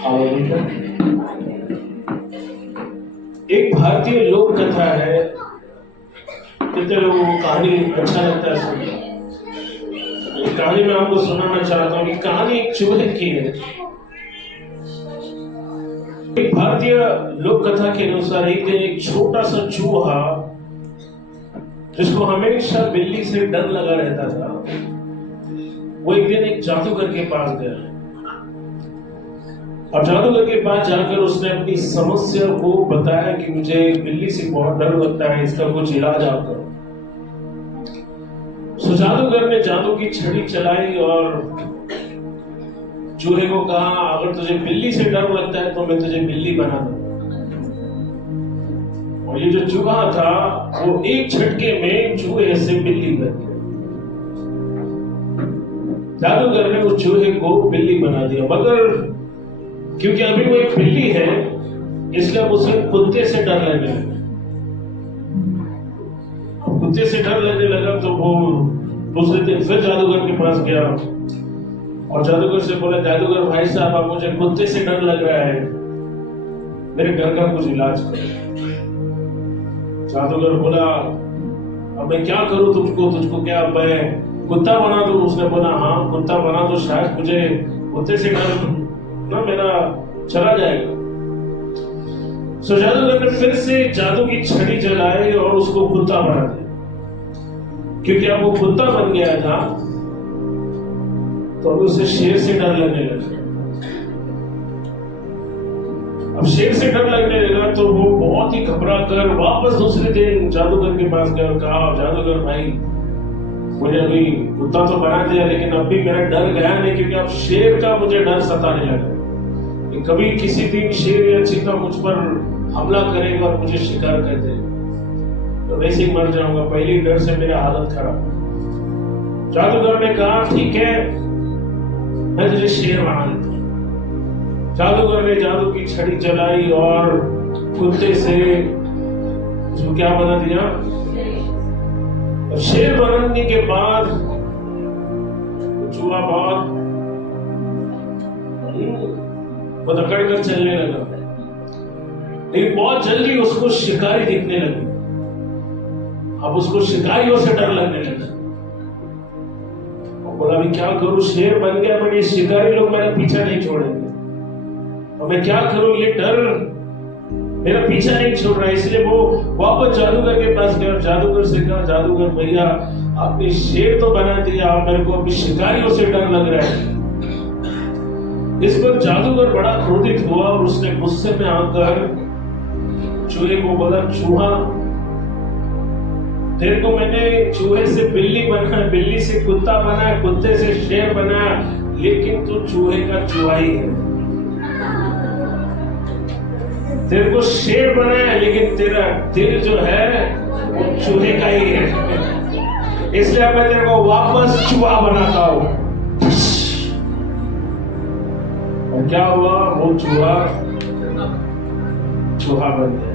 Hallelujah. एक भारतीय लोक कथा है, कितने लोगों को कहानी अच्छा लगता है सुनना। ये कहानी मैं आपको सुनाना चाहता हूँ। कहानी एक चूहे की है। एक भारतीय लोक कथा के अनुसार एक दिन एक छोटा सा चूहा जिसको हमेशा बिल्ली से डर लगा रहता था, वो एक दिन एक जादूगर के पास गया और जादूगर के पास जाकर उसने अपनी समस्या को बताया कि मुझे बिल्ली से बहुत डर लगता है, इसका कुछ इलाज आप करो। सो जादूगर ने जादू की छड़ी चलाई और चूहे को कहा, अगर तुझे बिल्ली से डर लगता है तो मैं तुझे बिल्ली बना दूंगा। और ये जो चूहा था वो एक झटके में चूहे से बिल्ली बन गया। जादूगर ने उस चूहे को बिल्ली बना दिया, मगर क्योंकि अभी वो एक बिल्ली है इसलिए उसे कुत्ते से डर लगने लगा। कुत्ते से डर लगने लगा तो वो दूसरे दिन फिर जादूगर के पास गया और जादूगर से बोला, जादूगर भाई साहब, अब मुझे कुत्ते से डर लग रहा है, मेरे घर का कुछ इलाज करो। जादूगर बोला, अब मैं क्या करूं तुझको क्या मैं कुत्ता बना दूं? उसने बोला, हाँ कुत्ता बना दो, शायद मुझे कुत्ते से डर ना मेरा चला जाएगा। सो जादूगर ने फिर से जादू की छड़ी जलाई और उसको कुत्ता बना दिया। क्योंकि अब वो कुत्ता बन गया था तो उसे शेर से डर लगने लगा। अब शेर से डर लगने लगा तो वो बहुत ही घबरा कर वापस दूसरे दिन जादूगर के पास गया और कहा, जादूगर भाई, मुझे अभी कुत्ता तो बना दिया लेकिन अब भी मेरा डर गया नहीं, क्योंकि अब शेर का मुझे डर सताने लगा। कभी किसी दिन शेर या चीता मुझ पर हमला करेगा और मुझे शिकार कर देगा तो वैसे ही मर जाऊंगा, पहली डर से मेरा हालत खराब। जादूगर ने कहा, ठीक है मैं तुझे शेर बना देता हूं। जादूगर ने जादू की छड़ी चलाई और कुत्ते से उसको क्या बना दिया? शेर बनने के बाद चूहा बहुत अकड़ कर चलने लगा, लेकिन बहुत जल्दी उसको शिकारी दिखने लगी। अब उसको शिकारियों से डर लगने लगा और बोला, अभी क्या करूं, शेर बन गया पर ये शिकारी लोग मेरा पीछा नहीं छोड़ेंगे, अब मैं क्या करूं, ये डर मेरा पीछा नहीं छोड़ रहा। इसलिए वो वापस जादूगर के पास गया। जादूगर से कहा, जादूगर भैया, आपने शेर तो बना दिया, आप मेरे को अभी शिकारियों से डर लग रहा है। इस पर जादूगर बड़ा क्रोधित हुआ और उसने गुस्से में आकर चूहे को बोला, चूहा, तेरे को मैंने चूहे से बिल्ली बनाया, बिल्ली से कुत्ता बनाया, कुत्ते से शेर बनाया, लेकिन तू चूहे का चूहा ही है। तेरे को शेर बनाया लेकिन तेरा दिल जो है वो चूहे का ही है, इसलिए मैं तेरे को वापस चूहा बनाता हूं। और क्या हुआ? वो चूहा बन गया।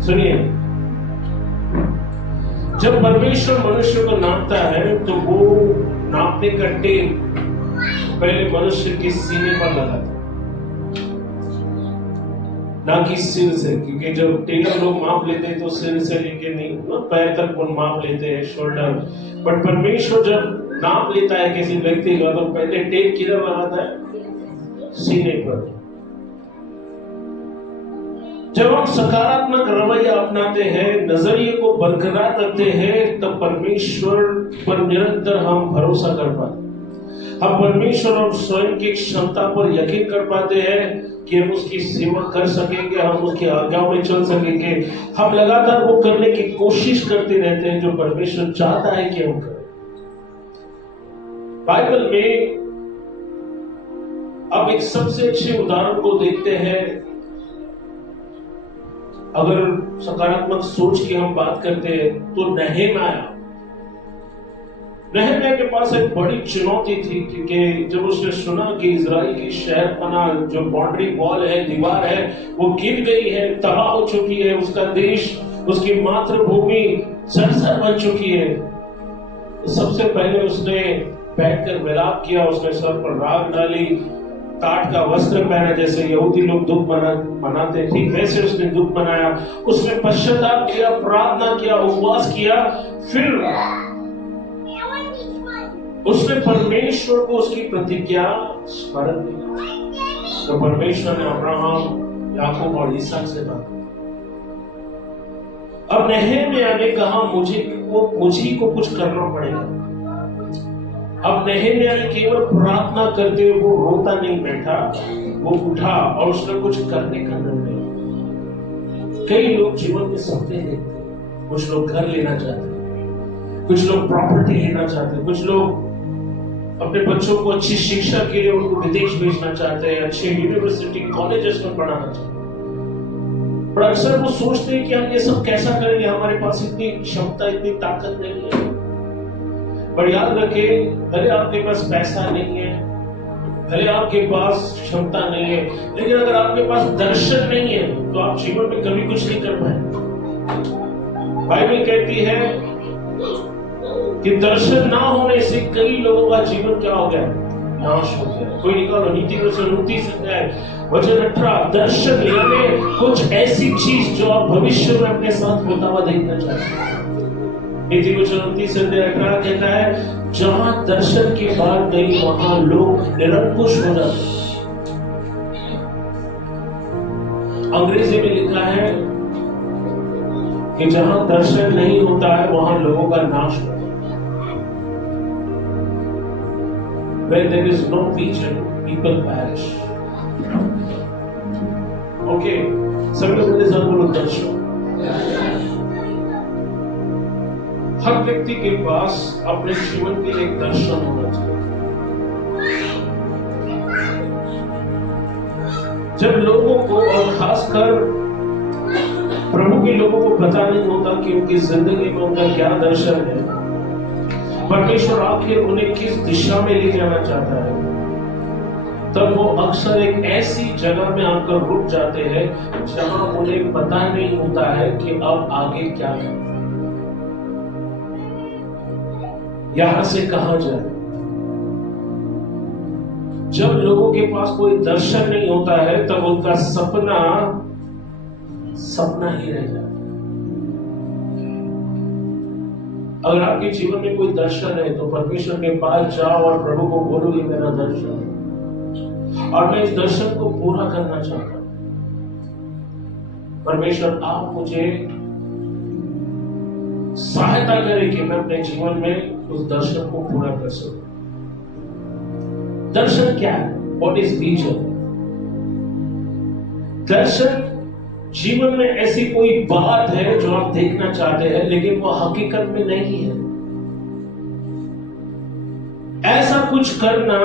सुनिए, जब परमेश्वर मनुष्य को नापता है तो वो नापने का टेप पहले मनुष्य के सीने पर लगाता ना कि सिर से, क्योंकि जब टेलर लोग माप लेते हैं तो सिर से लेके नहीं, पैर तक वो माप लेते हैं, शोल्डर। बट परमेश्वर जब नाप लेता है किसी व्यक्ति का तो पहले टेप किधर लगाता है? सीने पर। जब हम सकारात्मक रवैया अपनाते हैं, नजरिए को बरकरार रखते हैं, तब परमेश्वर पर निरंतर हम भरोसा कर पाते। हम परमेश्वर और स्वयं की क्षमता पर यकीन कर पाते हैं कि हम उसकी सेवा कर सकेंगे, हम उसकी आज्ञाओं में चल सकेंगे। हम लगातार वो करने की कोशिश करते रहते हैं जो परमेश्वर चाहता है कि हम करें। बाइबल में अब एक सबसे अच्छे उदाहरण को देखते हैं। अगर सकारात्मक सोच की हम बात करते हैं तो नहम्याह के पास एक बड़ी चुनौती थी, क्योंकि जब उसने सुना कि इजराइल की शहर पना जो बाउंड्री वॉल है, दीवार है, वो गिर गई है, तबाह हो चुकी है, उसका देश, उसकी मातृभूमि सर्वसर बन चुकी है, सबसे पहले उसने बैठकर विलाप किया, उसने सर पर राख डाली, काट का वस्त्र पहना, जैसे यहूदी लोग दुख मनाते ठीक वैसे उसने दुख मनाया। उसने पश्चाताप किया, प्रार्थना किया, उपवास किया, फिर उसने परमेश्वर को उसकी प्रतिज्ञा स्मरण की। तो परमेश्वर ने अब्राहम, याकूब और इसहाक से बात की। अब नहम्याह ने कहा मुझे को कुछ करना पड़ेगा। अब नहम्याह ने केवल प्रार्थना करते हुए वो रोता नहीं बैठा, वो उठा और उसने कुछ करने का निर्णय लिया। कई लोग जीवन में सपने देखते हैं, कुछ लोग घर लेना चाहते हैं, कुछ लोग प्रॉपर्टी लेना चाहते हैं, कुछ लोग अपने बच्चों को अच्छी शिक्षा के लिए उनको विदेश भेजना चाहते हैं, अच्छे यूनिवर्सिटी कॉलेजेस में पढ़ाना चाहते हैं। पर अक्सर वो सोचते हैं कि हम ये सब कैसा करेंगे, हमारे पास इतनी क्षमता, इतनी ताकत नहीं है। पर याद रखें, भले आपके पास पैसा नहीं है, भले आपके पास क्षमता नहीं है, लेकिन अगर आपके पास दर्शन नहीं है तो आप जीवन में कभी कुछ नहीं कर पाएंगे। बाइबल कहती है कि दर्शन ना होने से कई लोगों का जीवन क्या हो गया, नाश हो गया। कोई निकालो नीतिवचन 29 अध्याय वचन 18। दर्शन यानी कुछ ऐसी चीज जो आप भविष्य में अपने साथ होता हुआ देखना चाहते हैं। नीतिवचन 29 अध्याय 18 कहता है, जहां दर्शन की बात नहीं वहां लोग निरंकुश हो जाते। अंग्रेजी में लिखा है कि जहां दर्शन नहीं होता है वहां लोगों का नाश होता है। Where there is no vision, people perish. Okay, सब लोग मेरे साथ बोलो दर्शन। हर व्यक्ति के पास अपने जीवन के लिए एक दर्शन होना चाहिए। जब लोगों को, और खासकर प्रभु के लोगों को पता नहीं होता कि उनकी जिंदगी में उनका क्या दर्शन है, परमेश्वर आखिर उन्हें किस दिशा में ले जाना चाहता है, तब वो अक्सर एक ऐसी जगह में आकर रुक जाते हैं जहां उन्हें पता नहीं होता है कि अब आगे क्या करें, यहां से कहां जाए। जब लोगों के पास कोई दर्शन नहीं होता है तब उनका सपना ही रह जाता है। अगर आपके जीवन में कोई दर्शन है तो परमेश्वर के पास जाओ और प्रभु को बोलो कि मेरा दर्शन है और मैं इस दर्शन को पूरा करना चाहता हूं। परमेश्वर आप मुझे सहायता करें कि मैं अपने जीवन में उस दर्शन को पूरा कर सकूं। दर्शन क्या है? What is vision? दर्शन जीवन में ऐसी कोई बात है जो आप देखना चाहते हैं लेकिन वो हकीकत में नहीं है। ऐसा कुछ करना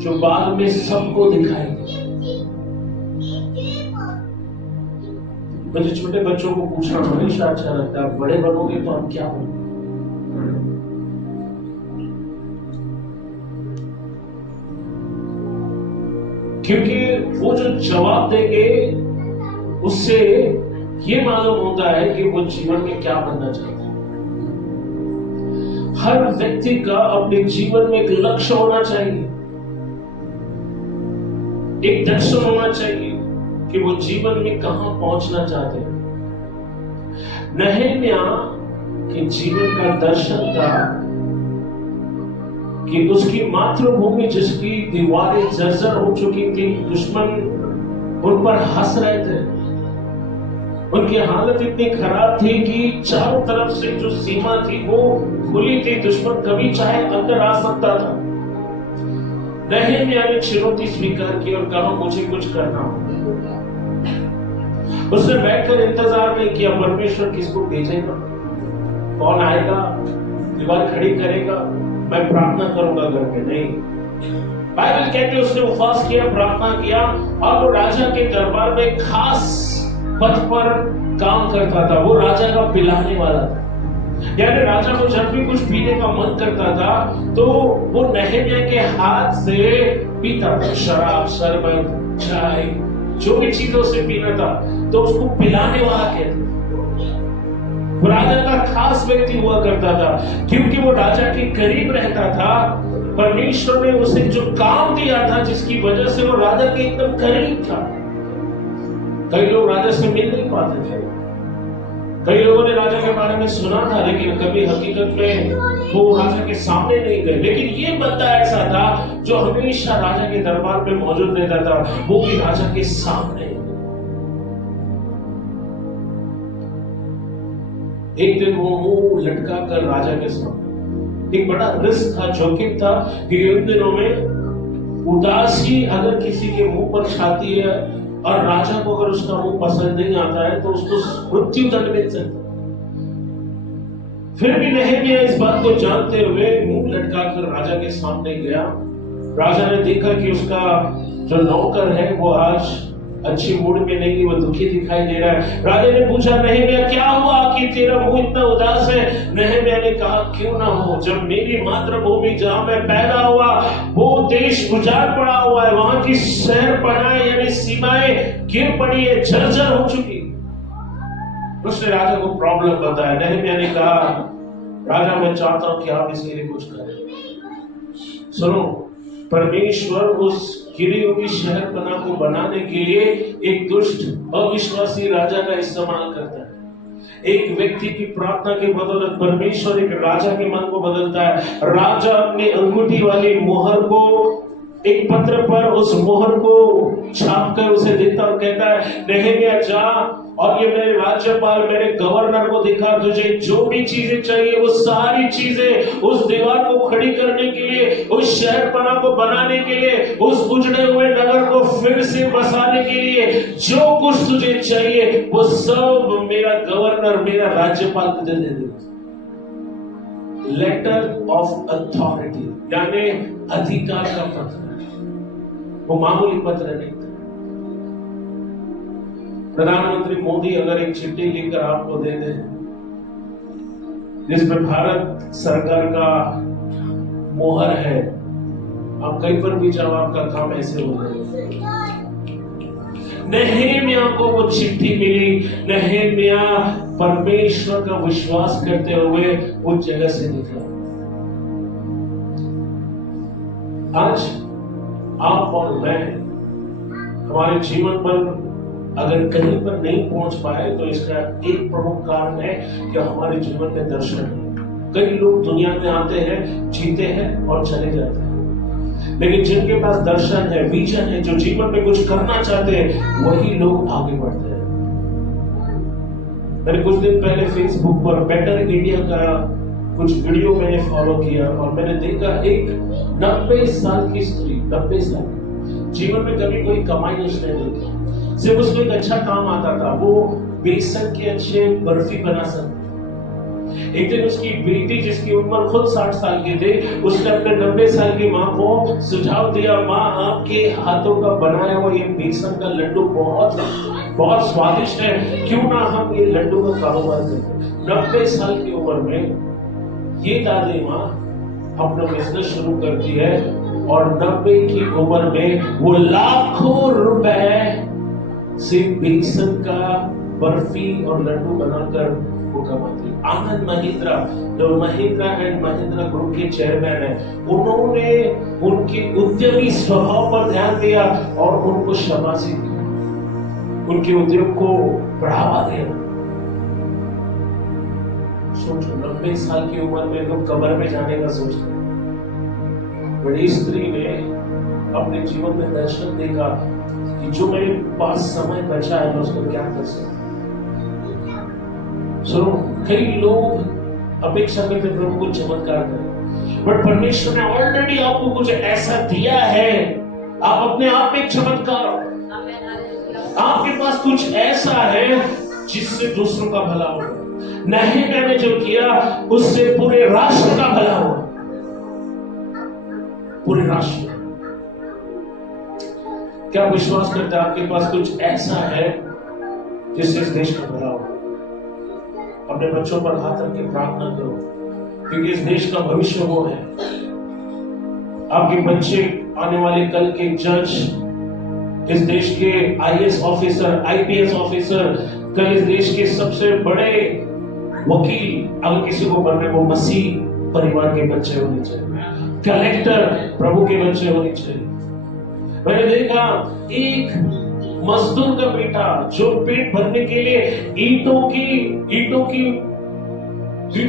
जो बाद में सबको दिखाई दे। मुझे छोटे बच्चों को पूछना हमेशा अच्छा लगता है, बड़े बनोगे तो आप क्या बनोगे? क्योंकि वो जो जवाब देंगे उससे ये मालूम होता है कि वो जीवन में क्या बनना चाहता है। हर व्यक्ति का अपने जीवन में एक लक्ष्य होना चाहिए, एक दर्शन होना चाहिए कि वो जीवन में कहां पहुंचना चाहते हैं। नहम्याह के जीवन का दर्शन था कि उसकी मातृभूमि जिसकी दीवारें जर्जर हो चुकी थी, दुश्मन उन पर हंस रहे थे, उनकी हालत इतनी खराब थी कि चारों तरफ से जो सीमा थी वो खुली थी, दुश्मन कभी चाहे अंदर आ सकता था। नहम्याह ने चुनौती स्वीकार की और कहा मुझे कुछ करना होगा। उसने बैठकर इंतजार नहीं किया परमेश्वर किसको भेजेगा, कौन आएगा, दीवार खड़ी करेगा, मैं प्रार्थना करूंगा घर में। नहीं, बाइबल कहती है उसने उपवास किया, प्रार्थना किया और वो राजा के दरबार में खास पद पर काम करता था। वो राजा का पिलाने वाला था, यानी राजा को जब भी कुछ पीने का मन करता था तो वो नहम्याह के हाथ से पीता था। शराब, शरबत, चाय, जो भी चीजों से पीना था तो उसको पिलाने वाला कहते थे। वो राजा का खास व्यक्ति हुआ करता था, क्योंकि वो राजा के करीब रहता था। परमेश्वर ने उसे जो काम दिया था, जिसकी वजह से वो राजा के एकदम करीब था। कई लोग राजा से मिल नहीं पाते थे, कई लोगों ने राजा के बारे में सुना था, लेकिन कभी हकीकत में वो राजा के सामने नहीं गए। लेकिन ये बंदा ऐसा था जो हमेशा राजा के दरबार में मौजूद रहता था, वो भी राजा के सामने। एक दिन वो मुंह लटका कर राजा के सामने, एक बड़ा रिस्क था, जोखिम था, कि उन दिनों में उदासी अगर किसी के मुंह पर छाती है और राजा को अगर उसका मुंह पसंद नहीं आता है तो उसको मृत्यु दंड मिल सकता। फिर भी नहम्याह इस बात को जानते हुए मुंह लटकाकर राजा के सामने गया। राजा ने देखा कि उसका जो नौकर है वो आज अच्छी मूड में नहीं, वो दुखी दिखाई दे रहा है। राजा ने पूछा, नहम्याह क्या हुआ कि तेरा मुंह इतना उदास है? नहम्याह ने कहा, क्यों ना हो, जब मेरी मातृभूमि जहां मैं पैदा हुआ वो देश उजाड़ पड़ा हुआ है, वहां की शहर पनाएं यानी सीमाएं गिर पड़ी है, जर्जर हो चुकी। उसने राजा को प्रॉब्लम बताया। नहम्याह ने कहा, राजा मैं चाहता हूं कि आप इसके लिए कुछ करें। सुनो, परमेश्वर उस गिरी हुई शहर पना को बनाने के लिए एक दुष्ट अविश्वासी राजा का इस्तेमाल करता है। एक व्यक्ति की प्रार्थना के बदौलत परमेश्वर एक राजा के मन को बदलता है। राजा अपनी अंगूठी वाली मोहर को एक पत्र पर उस मोहर को छाप कर उसे देता और कहता है, नहम्याह जा और ये मेरे राज्यपाल मेरे गवर्नर को दिखा, तुझे जो भी चीजें चाहिए वो सारी चीजें उस दीवार को खड़ी करने के लिए, उस शहर पना को बनाने के लिए, उस उजड़े हुए नगर को फिर से बसाने के लिए जो कुछ तुझे चाहिए वो सब मेरा गवर्नर मेरा राज्यपाल तुझे दे दे। लेटर ऑफ अथॉरिटी यानी अधिकार का पत्र, वो मामूली पत्र नहीं था। प्रधानमंत्री मोदी अगर एक चिट्ठी लिखकर आपको दे दे जिसमें भारत सरकार का मोहर है, आप कहीं पर भी जाओ आपका काम ऐसे हो जाएगा। नहम्याह को वो चिट्ठी मिली। नहम्याह परमेश्वर का विश्वास करते हुए उस जगह से निकला। आज आप और मैं हमारे जीवन पर अगर कहीं पर नहीं पहुंच पाए तो इसका एक प्रमुख कारण है कि हमारे जीवन में दर्शन है। कई लोग दुनिया में आते हैं, जीते हैं और चले जाते हैं, लेकिन जिनके पास दर्शन है, विजन है, जो जीवन में कुछ करना चाहते हैं, वही लोग आगे बढ़ते हैं। मैंने कुछ दिन पहले फेसबुक पर बेटर इंडिया का कुछ वीडियो मैंने फॉलो किया और मैंने देखा एक 90 साल की स्त्री, 90 साल, जीवन में कभी कोई कमाई उसने नहीं की, सिर्फ उसको एक अच्छा काम आता था, वो बेसन के अच्छे बर्फी बना सकती। एक दिन उसकी बेटी जिसकी उम्र खुद 60 साल की थी, उसने अपने 90 साल की माँ को सुझाव दिया, माँ आपके हाथों का बनाया हुआ ये बेसन का लड्डू बहुत बहुत स्वादिष्ट है, क्यों ना हम ये लड्डू का कारोबार करें। 90 साल की उम्र में ये दादी माँ अपना बिजनेस शुरू करती है और 90 की उम्र में वो लाखों रुपए सिर्फ बेसन का बर्फी और लड्डू बनाकर वो कमाती। आनंद महिंद्रा, जो महिंद्रा एंड महिंद्रा ग्रुप के चेयरमैन है, उन्होंने उनके उद्यमी स्वभाव पर ध्यान दिया और उनको शाबाशी दी, उनके उद्योग को बढ़ावा दिया। सोचो, 90 साल की उम्र में लोग कब्र में जाने का सोचते हैं। बड़ी स्त्री ने अपने जीवन में दर्शन देखा कि जो मेरे पास समय बचा है मैं उसको क्या कर सकता हूं। सुनो, कई लोग अपेक्षा करते प्रभु को चमत्कार करें, बट परमेश्वर ने ऑलरेडी आपको कुछ ऐसा दिया है। आप अपने आप में चमत्कार हो, आपके पास कुछ ऐसा है जिससे दूसरों का भला हो। नहम्याह ने जो किया उससे पूरे राष्ट्र का भला हुआ, पूरे राष्ट्र। क्या विश्वास करते हैं आपके पास कुछ ऐसा है जिससे इस देश का भला हो? अपने बच्चों पर हाथ रख के प्रार्थना करो, क्योंकि इस देश का भविष्य वो है। आपके बच्चे आने वाले कल के जज, इस देश के आईएएस ऑफिसर, आईपीएस ऑफिसर, कल इस देश के सबसे बड़े वकील अगर किसी को बनने, वो मसीह परिवार के बच्चे होने चाहिए। कलेक्टर प्रभु के बच्चे होने चाहिए। मैंने देखा एक मजदूर का बेटा जो पेट भरने के लिए ईंटों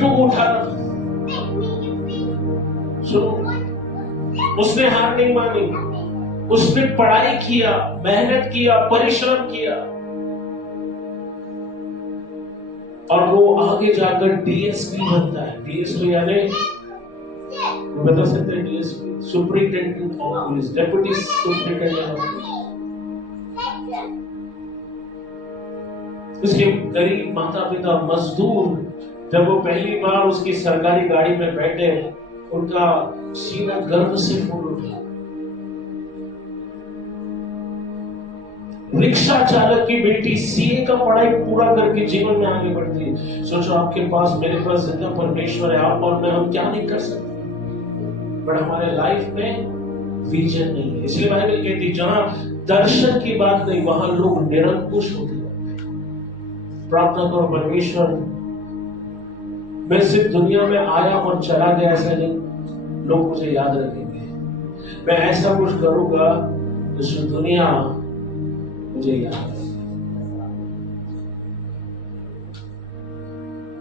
को उठा रहा था। उसने हार नहीं मानी, उसने पढ़ाई किया, मेहनत किया, परिश्रम किया और वो आगे जाकर डीएसपी बनता है। डीएसपी यानी बता सकते हैं, DSP superintendent of police, deputy superintendent of police. उसके गरीब माता पिता मजदूर जब वो पहली बार उसकी सरकारी गाड़ी में बैठे, उनका सीना गर्व से फूल उठा। रिक्शा चालक की बेटी सीए का पढ़ाई पूरा करके जीवन में आगे बढ़ती है। सोचो आपके पास, मेरे पास जितना परमेश्वर है, आप और मैं, हम क्या नहीं कर सकते, बट हमारे लाइफ में विजन नहीं है। इसलिए बाइबल कहती है जहां दर्शन की बात नहीं, वहां लोग निरंकुश होते हैं। प्रार्थना करो, परमेश्वर मैं सिर्फ दुनिया में आया और चला गया ऐसा नहीं, लोग मुझे याद रखेंगे। मैं ऐसा कुछ करूंगा जिसमें दुनिया मुझे याद रखे।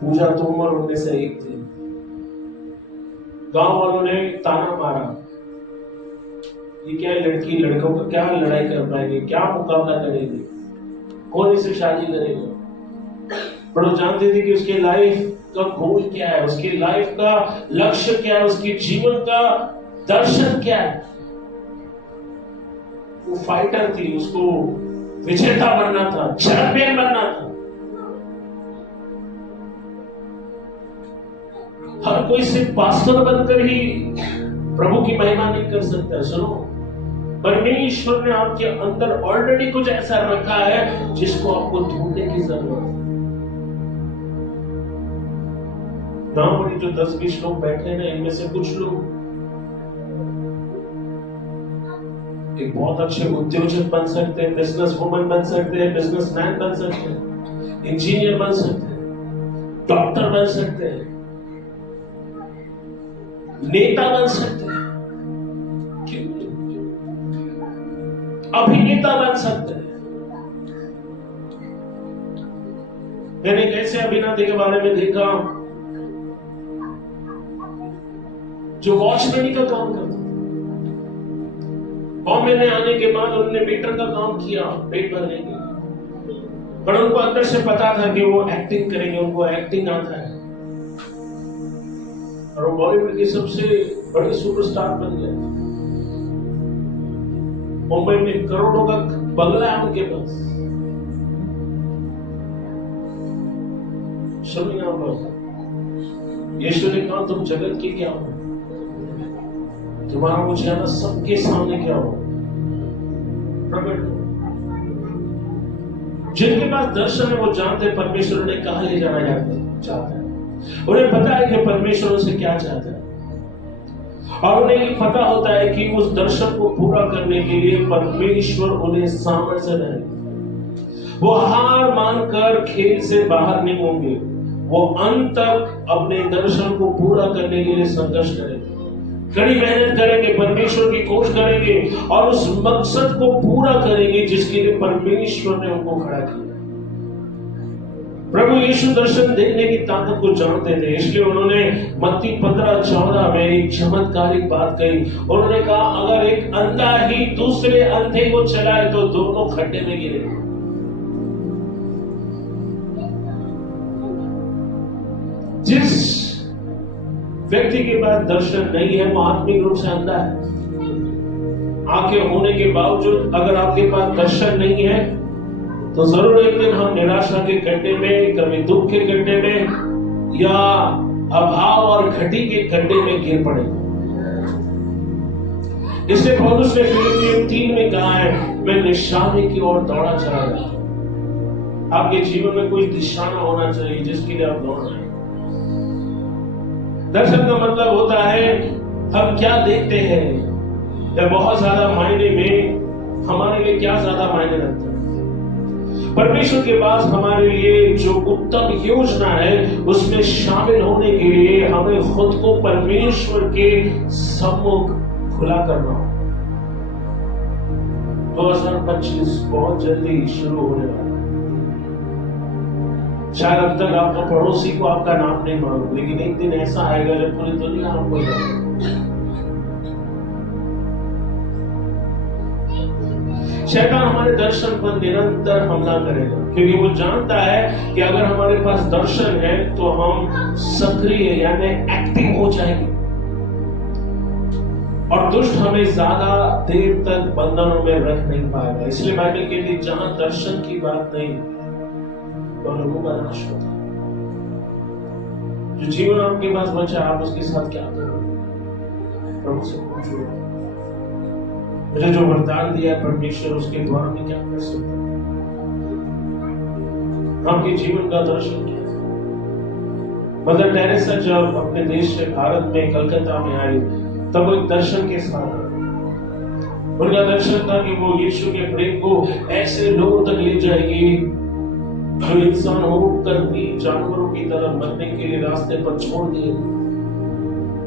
पूजा तोमर उनमें से एक थी। गांव वालों ने ताना मारा, ये क्या लड़की लड़कों का क्या लड़ाई कर पाएगी, क्या मुकाबला करेगी, कौन इससे शादी करेगा। पर वो जानते थे कि उसके लाइफ का गोल क्या है, उसकी लाइफ का लक्ष्य क्या है, उसके जीवन का दर्शन क्या है। वो फाइटर थी, उसको विजेता बनना था, चैंपियन बनना था। हर कोई सिर्फ पास्टर बनकर ही प्रभु की महिमा नहीं कर सकता। सुनो, परमेश्वर ने आपके अंदर ऑलरेडी कुछ ऐसा रखा है जिसको आपको ढूंढने की जरूरत है। गांव में जो 10-20 लोग बैठे हैं, इनमें से कुछ लोग एक बहुत अच्छे उद्योजक बन सकते हैं, बिजनेस वुमन बन सकते हैं, बिजनेसमैन बन सकते हैं, इंजीनियर बन सकते हैं, डॉक्टर बन सकते हैं, नेता बन सकते हैं, अभिनेता बन सकते हैं। मैंने एक ऐसे अभिनेता के बारे में देखा जो वॉचमैन का काम करता। बॉम्बे में आने के बाद उन्होंने वेटर का काम किया पेट भरने के लिए, पर उनको अंदर से पता था कि वो एक्टिंग करेंगे, उनको एक्टिंग आता है और वो बॉलीवुड की सबसे बड़ी सुपरस्टार बन गए। मुंबई में करोड़ों का बंगला है उनके पास। सुनिए आप, यीशु ने कहा तुम जगत के क्या हो, तुम्हारा मुझे आना सबके सामने क्या हो, प्रकट हो। जिनके पास दर्शन है वो जानते हैं परमेश्वर ने कहां ले जाना चाहता है, उन्हें पता है कि परमेश्वर उनसे क्या चाहता है, और उन्हें ये पता होता है कि उस दर्शन को पूरा करने के लिए परमेश्वर उन्हें सामर्थ्य देंगे। वो हार मानकर खेल से बाहर नहीं होंगे, वो अंत तक अपने दर्शन को पूरा करने के लिए संघर्ष करेंगे, कड़ी मेहनत करेंगे, परमेश्वर की खोज करेंगे और उस मकसद को पूरा करेंगे जिसके लिए परमेश्वर ने उनको खड़ा किया। प्रभु यीशु दर्शन देखने की ताकत को जानते थे, इसलिए उन्होंने मत्ती 15:14 में एक चमत्कारिक बात कही। उन्होंने कहा अगर एक अंधा ही दूसरे अंधे को चलाए तो दोनों खड्डे में गिरे। जिस व्यक्ति के पास दर्शन नहीं है वो आत्मिक रूप से अंधा है। आंखें होने के बावजूद अगर आपके पास दर्शन नहीं है तो जरूर एक दिन हम निराशा के गड्ढे में, कभी दुख के गड्ढे में या अभाव और घटी के गड्ढे में गिर पड़ेंगे। इसलिए पौलुस ने फिलिपियों 3 में कहा है मैं निशाने की ओर दौड़ा चला गया। आपके जीवन में कोई निशाना होना चाहिए जिसके लिए आप दौड़ रहे हैं। दर्शन का मतलब होता है हम क्या देखते हैं, या बहुत ज्यादा मायने में हमारे लिए क्या ज्यादा मायने रखता है। परमेश्वर के पास हमारे लिए जो उत्तम योजना है उसमें शामिल होने के लिए हमें खुद को परमेश्वर के सम्मुख खुला करना हो। 2025 बहुत जल्दी शुरू होने वाला है। शायद अब तक आपका पड़ोसी को आपका नाम नहीं मालूम, लेकिन एक दिन ऐसा आएगा जब पूरी दुनिया आपको जानेगी। शैतान हमारे दर्शन पर निरंतर हमला करेगा, क्योंकि वो जानता है कि अगर हमारे पास दर्शन है तो हम सक्रिय यानी एक्टिव हो जाएंगे और दुष्ट हमें ज्यादा देर तक बंधनों में रख नहीं पाएगा। इसलिए बाइबल कहती है जहां दर्शन की बात नहीं तो लोगों का नाश होता है। जो जीवन आपके पास बचा आप उसके साथ क्या करोगे? प्रभु से पूछो, मुझे जो वरदान दिया परमेश्वर उसके द्वारा में क्या कर सकता हूं? आपके जीवन का दर्शन क्या है? मदर टेरेसा जब अपने देश से भारत में कलकत्ता में आई तब वो एक दर्शन के साथ उनका दर्शन था कि वो यीशु के प्रेम को ऐसे लोगों तक ले जाएगी जो इंसान होकर भी जानवरों की तरह मरने के लिए रास्ते पर छोड़ दिए,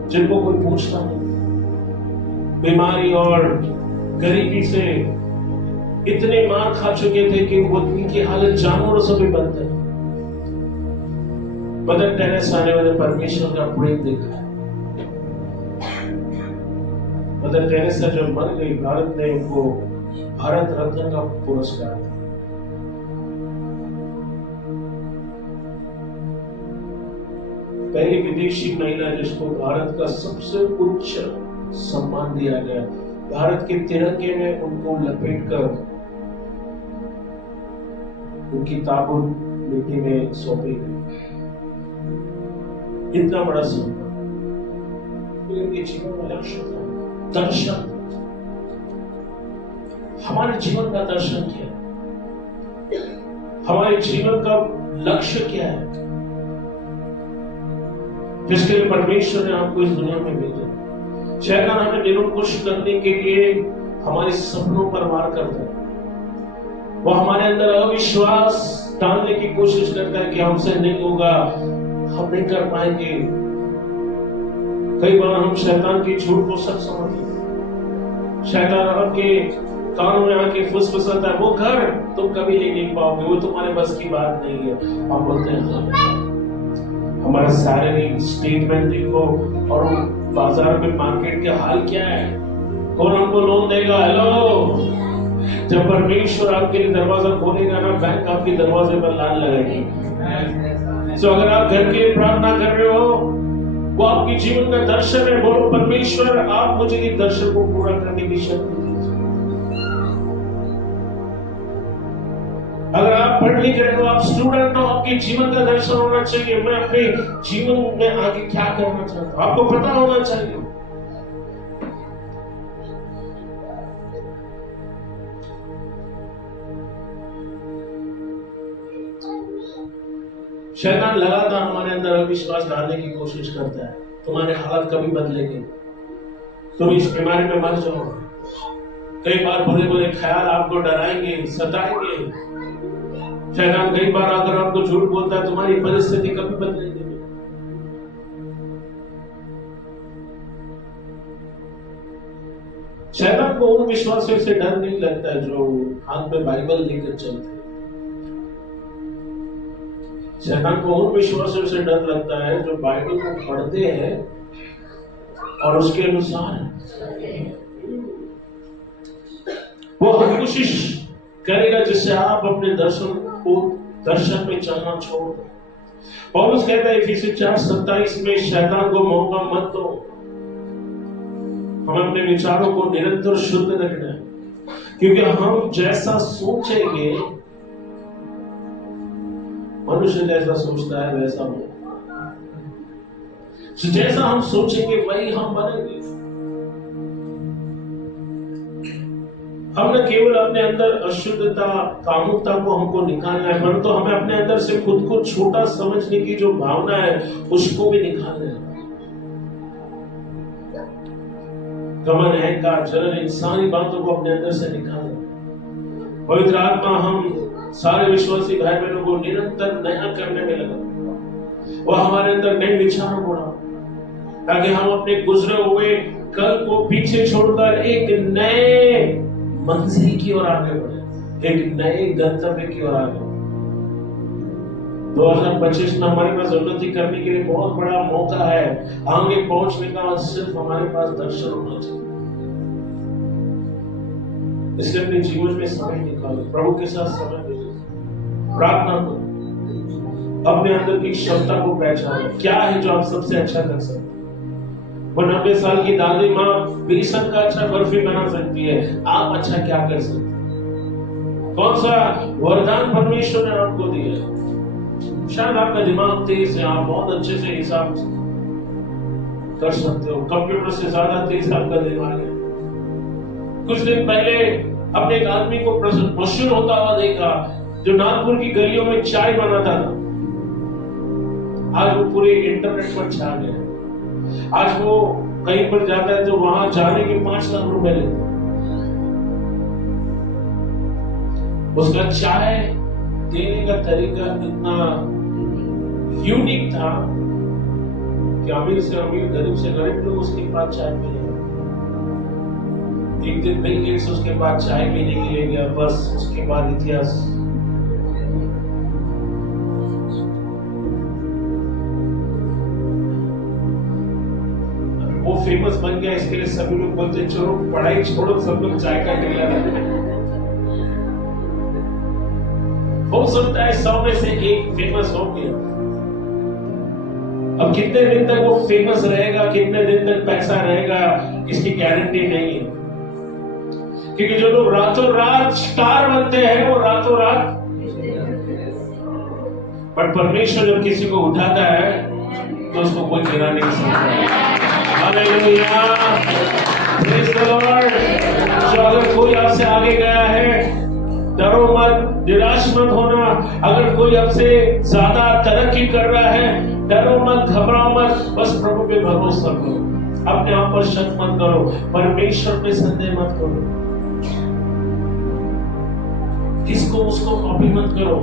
जिनको कोई पूछता नहीं, बीमारी और गरीबी से इतने मार खा चुके थे कि वो इनकी हालत जानवरों से भी बदतर। मदर टेरेसा ने उन्हें परमेश्वर का प्रेम देखा। मदर टेरेसा जब मर गई, भारत ने उनको भारत रत्न का पुरस्कार दिया। पहली विदेशी महिला जिसको भारत का सबसे उच्च सम्मान दिया गया, भारत के तिरंगे में उनको लपेटकर उनकी ताबूत मिट्टी में सौंपी गई। इतना बड़ा सम्मान, उनके जीवन का लक्ष्य था दर्शन। हमारे जीवन का दर्शन क्या है? हमारे जीवन का लक्ष्य क्या है जिसके लिए परमेश्वर ने आपको इस दुनिया में भेजा? शैतान हमें निरुंकुश करने के लिए हमारे सपनों पर वार करता है। वो हमारे अंदर अविश्वास डालने की कोशिश करता है कि हमसे नहीं होगा, हम नहीं कर पाएंगे। कई बार हम शैतान की झूठ को सच समझते हैं। शैतान आपके कानों में आके फुसफुसाता है, वो घर तुम कभी ले नहीं पाओगे, वो तुम्हारे बस की बात नहीं है। हम बोलते हैं हमारा सैलरी स्टेटमेंट देखो और बाजार में मार्केट के हाल क्या है, कौन हमको लोन देगा? हेलो, जब परमेश्वर आपके लिए दरवाजा खोलेगा ना, बैंक आपके दरवाजे पर लाइन लगाएगी। तो अगर आप घर के प्रार्थना कर रहे हो, वो आपके जीवन का दर्शन है। बोलो परमेश्वर आप मुझे इस दर्शन को पूरा करने की शक्ति दीजिए। अगर आप पढ़ लिख रहे हो, आप स्टूडेंट हो, आपके जीवन का दर्शन होना चाहिए। मैं अपने जीवन में आगे क्या करना चाहता हूं, आपको पता होना चाहिए। शैतान लगातार हमारे अंदर अविश्वास डालने की कोशिश करता है। तुम्हारे हालात कभी बदलेंगे, तुम इस बीमारी में मर जाओगे। कई बार बुरे बुरे ख्याल आपको डराएंगे, सताएंगे। शैतान कई बार अगर आपको झूठ बोलता है, तुम्हारी परिस्थिति कभी बदलेगी नहीं। शैतान को उन विश्वासियों से डर नहीं लगता है जो हाथ में बाइबल लेकर चलते हैं। शैतान को उन विश्वासियों से डर लगता है जो बाइबल को पढ़ते हैं और उसके अनुसार वो हर कोशिश करेगा जिससे आप अपने दर्शन में चलना छोड़ दो। पौलुस कहता है इफिसियों 4:27 में, शैतान को मौका मत दो। हमें अपने विचारों को निरंतर शुद्ध रखना है, क्योंकि हम जैसा सोचेंगे, मनुष्य जैसा सोचता है वैसा हो। जैसा हम सोचेंगे वही हम बनेंगे। हम न केवल अपने अंदर अशुद्धता, कामुकता को हमको निकालना है, परंतु हमें अपने अंदर से खुद को छोटा समझने की जो भावना है उसको भी निकालना है। घमंड, अहंकार, जलन, इंसानी बातों को अपने अंदर से निकालना है। पवित्र आत्मा हम सारे विश्वासी भाई बहनों को निरंतर नया करने में लगा। वह हमारे अंदर नए विचारों को डाला, ताकि हम अपने गुजरे हुए कल को पीछे छोड़कर एक नए मंजिल की ओर आगे बढ़े, एक नए गंतव्य की ओर आगे बढ़े। 2025 में हमारे पास उन्नति करने के लिए बहुत बड़ा मौका है, आगे पहुंचने का, और सिर्फ हमारे पास दर्शन होना चाहिए। इसलिए अपने जीवन में समय निकालो, प्रभु के साथ समय दीजिए, प्रार्थना करो, अपने अंदर की क्षमता को पहचानो, क्या है जो आप सबसे अच्छा कर सकते हैं। 90 साल की दादी माँ बेसन का अच्छा बर्फी बना सकती है, आप अच्छा क्या कर सकते हैं? कौन सा वरदान परमेश्वर ने आपको दिया है? शायद आपका दिमाग तेज है, आप बहुत अच्छे से हिसाब कर सकते हो, कंप्यूटर से ज्यादा तेज आपका दिमाग है। कुछ दिन पहले अपने एक आदमी को प्रश्न होता हुआ देखा, जो नागपुर की गलियों में चाय बनाता था। आज वो पूरे इंटरनेट पर छा गया। आज वो कहीं पर जाता है तो वहां जाने के 5 लाख रुपए लेते। उसका चाय देने का तरीका इतना यूनिक था कि अमीर से अमीर, गरीब से गरीब लोग उसके पास चाय पीने गए। एक दिन बिल गेट्स उसके पास चाय पीने के लिए गया, बस उसके बाद इतिहास। वो फेमस बन गया, इसके लिए सभी लोग बोलते चलो पढ़ाई छोड़ो, सब लोग चाय का ठेला लगाते। हो सकता है 100 में से एक फेमस हो गया। अब कितने दिन तक वो फेमस रहेगा, कितने दिन तक पैसा रहेगा, इसकी गारंटी नहीं है। क्योंकि जो लोग रातों रात स्टार बनते हैं वो रातों रात, पर परमेश्वर जब किसी को उठाता है तो उसको कोई गिरा नहीं सकता। Hallelujah, praise the Lord. तो अगर कोई आपसे आगे गया है, डरो मत, निराश मत होना। अगर कोई आपसे ज्यादा तरक्की कर रहा है, डरो मत, घबराओ मत, बस प्रभु पे भरोसा करो, अपने आप पर शक मत करो, परमेश्वर पे संदेह मत करो, किसको उसको कॉपी मत करो।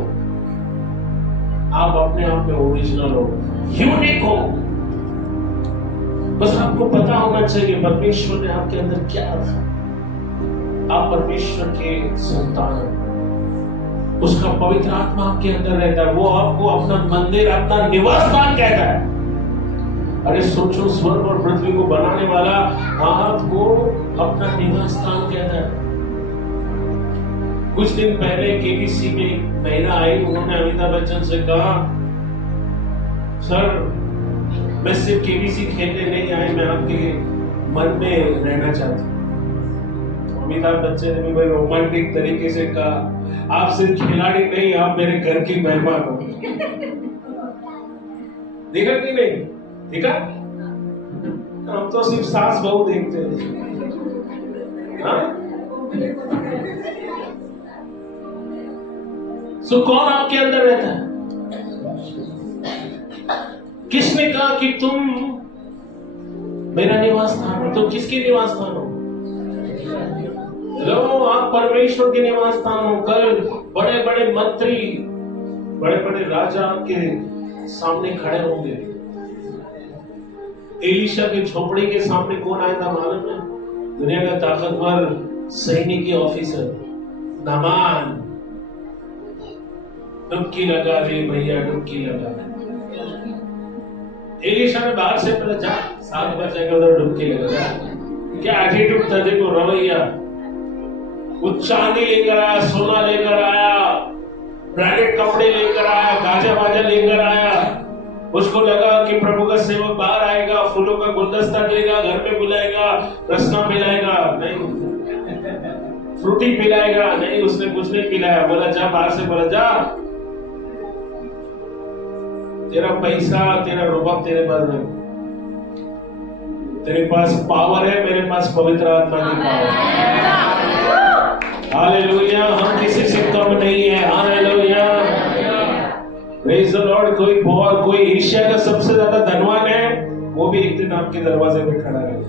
आप अपने आप में ओरिजिनल हो, यूनिक हो। बस आपको पता होना चाहिए परमेश्वर ने आपके अंदर क्या रखा। आप परमेश्वर के संतान हैं, उसका पवित्र आत्मा आपके अंदर रहता है, वो आपको अपना मंदिर, अपना निवास स्थान कहता है। अरे सोचो, स्वर्ग और पृथ्वी को बनाने वाला आपको अपना निवास स्थान कहता है। कुछ दिन पहले केबीसी में एक महिला आई, उन्होंने अमिताभ बच्चन से कहा, सर मैं सिर्फ केबीसी खेलने नहीं आई, मैं आपके मन में रहना चाहती हूँ। अमिताभ बच्चन ने भी बड़े रोमांटिक तरीके से कहा, आप सिर्फ खिलाड़ी नहीं, आप मेरे घर की मेहमान हो। देखा कि नहीं देखा? हम तो सिर्फ सास बहू देखते हैं। सो कौन आपके अंदर रहता है? किसने कहा कि तुम मेरा निवास स्थान हो? तुम किसके निवास स्थान हो? लो, आप परमेश्वर के निवास स्थान हो। कल बड़े बड़े मंत्री, बड़े बड़े राजा आपके सामने खड़े होंगे। एलीशा की झोपड़ी के सामने कौन आया था मालूम है? दुनिया का ताकतवर सैनिक ऑफिसर नामान। डुबकी लगा दे भैया, डुबकी लगा दे। एलीशा ने बाहर से पहले जा 7 बजे का उधर डुबकी लगा। क्या एटीट्यूड था, देखो रवैया। वो चांदी लेकर आया, सोना लेकर आया, ब्रांडेड कपड़े लेकर आया, गाजा बाजा लेकर आया। उसको लगा कि प्रभु का सेवक बाहर आएगा, फूलों का गुलदस्ता देगा, घर में बुलाएगा, रसना पिलाएगा, नहीं फ्रूटी पिलाएगा, नहीं, उसने कुछ नहीं पिलाया। बोला जा बाहर से, बोला जा, तेरा पैसा, तेरा रुपया तेरे पास नहीं, तेरे पास पावर है, मेरे पास पवित्र आत्मा की पावर है। हालेलुया, हम किसी से कम नहीं है। Hallelujah, praise the Lord. कोई एशिया का सबसे ज्यादा धनवान है, वो भी एक दिन आपके दरवाजे पे खड़ा है।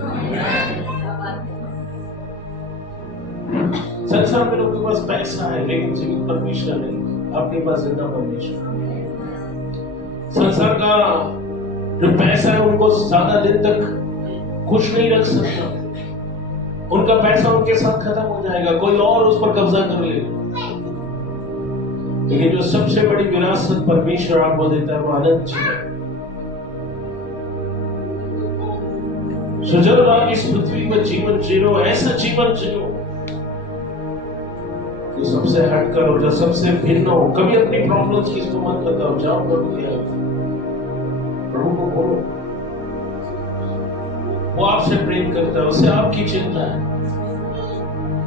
संसार में लोगों के पास पैसा है, लेकिन जीवित परमेश्वर नहीं। आपके पास जिंदा परमेश्वर। संसार का जो पैसा है उनको ज्यादा दिन तक खुश नहीं रख सकता, उनका पैसा उनके साथ खत्म हो जाएगा, कोई और उस पर कब्जा कर लेगा। लेकिन जो सबसे बड़ी विरासत परमेश्वर आपको देता है वो अनंत जीवन। जब आप इस पृथ्वी पर जीवन जियो, ऐसा जीवन जियो जो सबसे हटकर हो, जो सबसे भिन्न हो। कभी अपनी प्रॉब्लम्स किसको मत बताओ, जाओ प्रभु के आगे, प्रभु को बोलो। वो आपसे प्रेम करता है, उसे आपकी चिंता है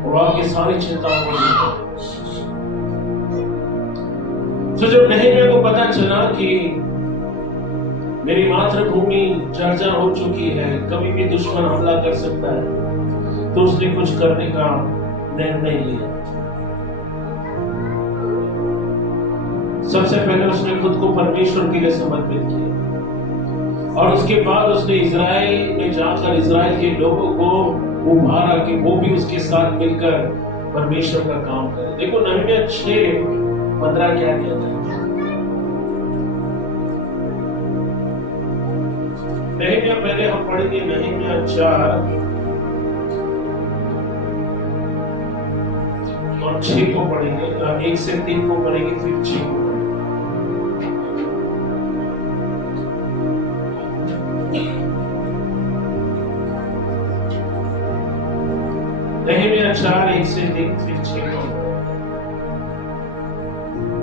और आपकी सारी चिंताओं को लेता है। तो जब नहम्याह को पता चला कि मेरी मातृभूमि जर्जर हो चुकी है, कभी भी दुश्मन हमला कर सकता है, तो उसने कुछ करने का निर्णय लिया। सबसे पहले उसने खुद को परमेश्वर के लिए समर्पित किया और उसके बाद उसने इजराइल में जाकर इजराइल के लोगों को उभारा कि वो भी उसके साथ मिलकर परमेश्वर का काम करें। देखो नहम्याह 6:15 क्या कहता है। नहम्याह पहले हम पढ़ेंगे नहम्याह 4 और 6 को पढ़ेंगे, 1 से 3 को पढ़ेंगे, फिर 6 को। नहम्याह 4 1 से 3 फिर 6 को।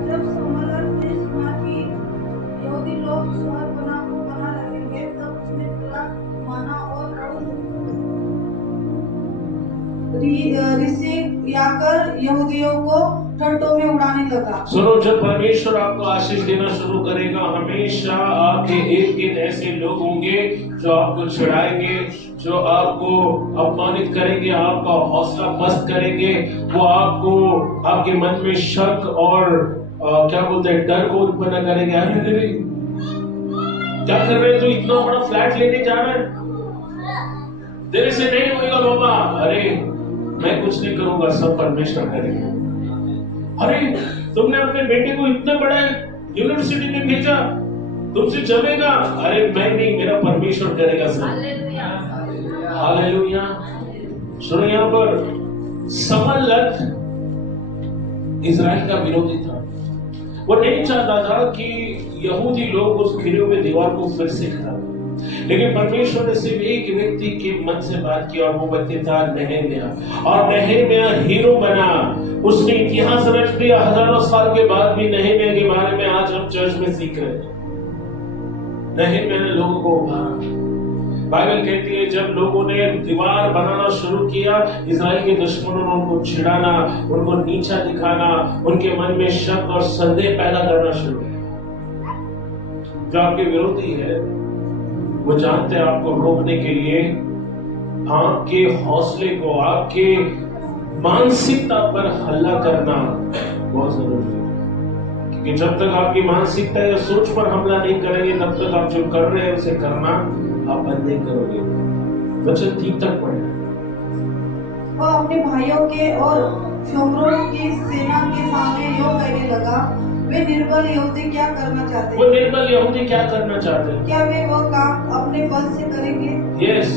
जब सम्मेलन ने सुना कि यहूदी लोग शहर बना लगेंगे, तब उसने बुरा माना और ऋषि आकर यहूदियों को ठट्ठों में उड़ाने लगा। सुनो, जब परमेश्वर आपको आशीष देना शुरू करेगा, हमेशा आपके इर्द गिर्द ऐसे लोग होंगे जो आपको चिढ़ाएंगे, जो आपको अपमानित करेंगे, आपका हौसला पस्त करेंगे। वो आपको आपके मन में शक और क्या बोलते हैं, डर को उत्पन्न करेंगे। अरे क्या कर रहे हैं, तो इतना बड़ा फ्लैट लेने जा रहा है, तेरे से नहीं होगा बाबा। अरे मैं कुछ नहीं करूंगा, सब परमेश्वर करेगा। अरे तुमने अपने बेटे को इतना बड़ा यूनिवर्सिटी में भेजा, तुमसे चलेगा? अरे मैं नहीं, मेरा परमेश्वर करेगा सब। हालेलुया। सुनो, यहाँ पर सम्मेलन इजराइल का विरोधी था। वो नहीं चाहता था कि यहूदी लोग उस घिरे हुए दीवार को फिर से खड़ा करें। लेकिन परमेश्वर ने सिर्फ एक व्यक्ति के मन से बात की और वो व्यक्ति था नहम्याह। और नहम्याह हीरो बना, उसने इतिहास रच दिया। हजारों साल के बाद भी नहम्याह के बारे में आज हम चर्च में सीख रहे हैं। नहम्याह ने लोगों को उभारा। बाइबल कहती है जब लोगों ने दीवार बनाना शुरू किया, इजराइल के दुश्मनों ने उनको छिड़ाना, उनको नीचा दिखाना, उनके मन में शक और संदेह पैदा करना शुरू किया। जो आपके विरोधी है वो जानते हैं आपको रोकने के लिए आपके हौसले को, आपके मानसिकता पर हमला करना बहुत जरूरी है। क्योंकि जब तक आपकी मानसिकता या सोच पर हमला नहीं करेंगे, तब तक आप जो कर रहे हैं उसे करना आप बंद नहीं करोगे। वचन 3 तक पढ़े। वह अपने भाइयों के और शोमरोन की सेना के सामने योग कहने लगा, वे निर्बल यहूदी क्या करना चाहते हैं? वो निर्बल यहूदी क्या करना चाहते हैं? क्या वे वह काम अपने बल से करेंगे? यस।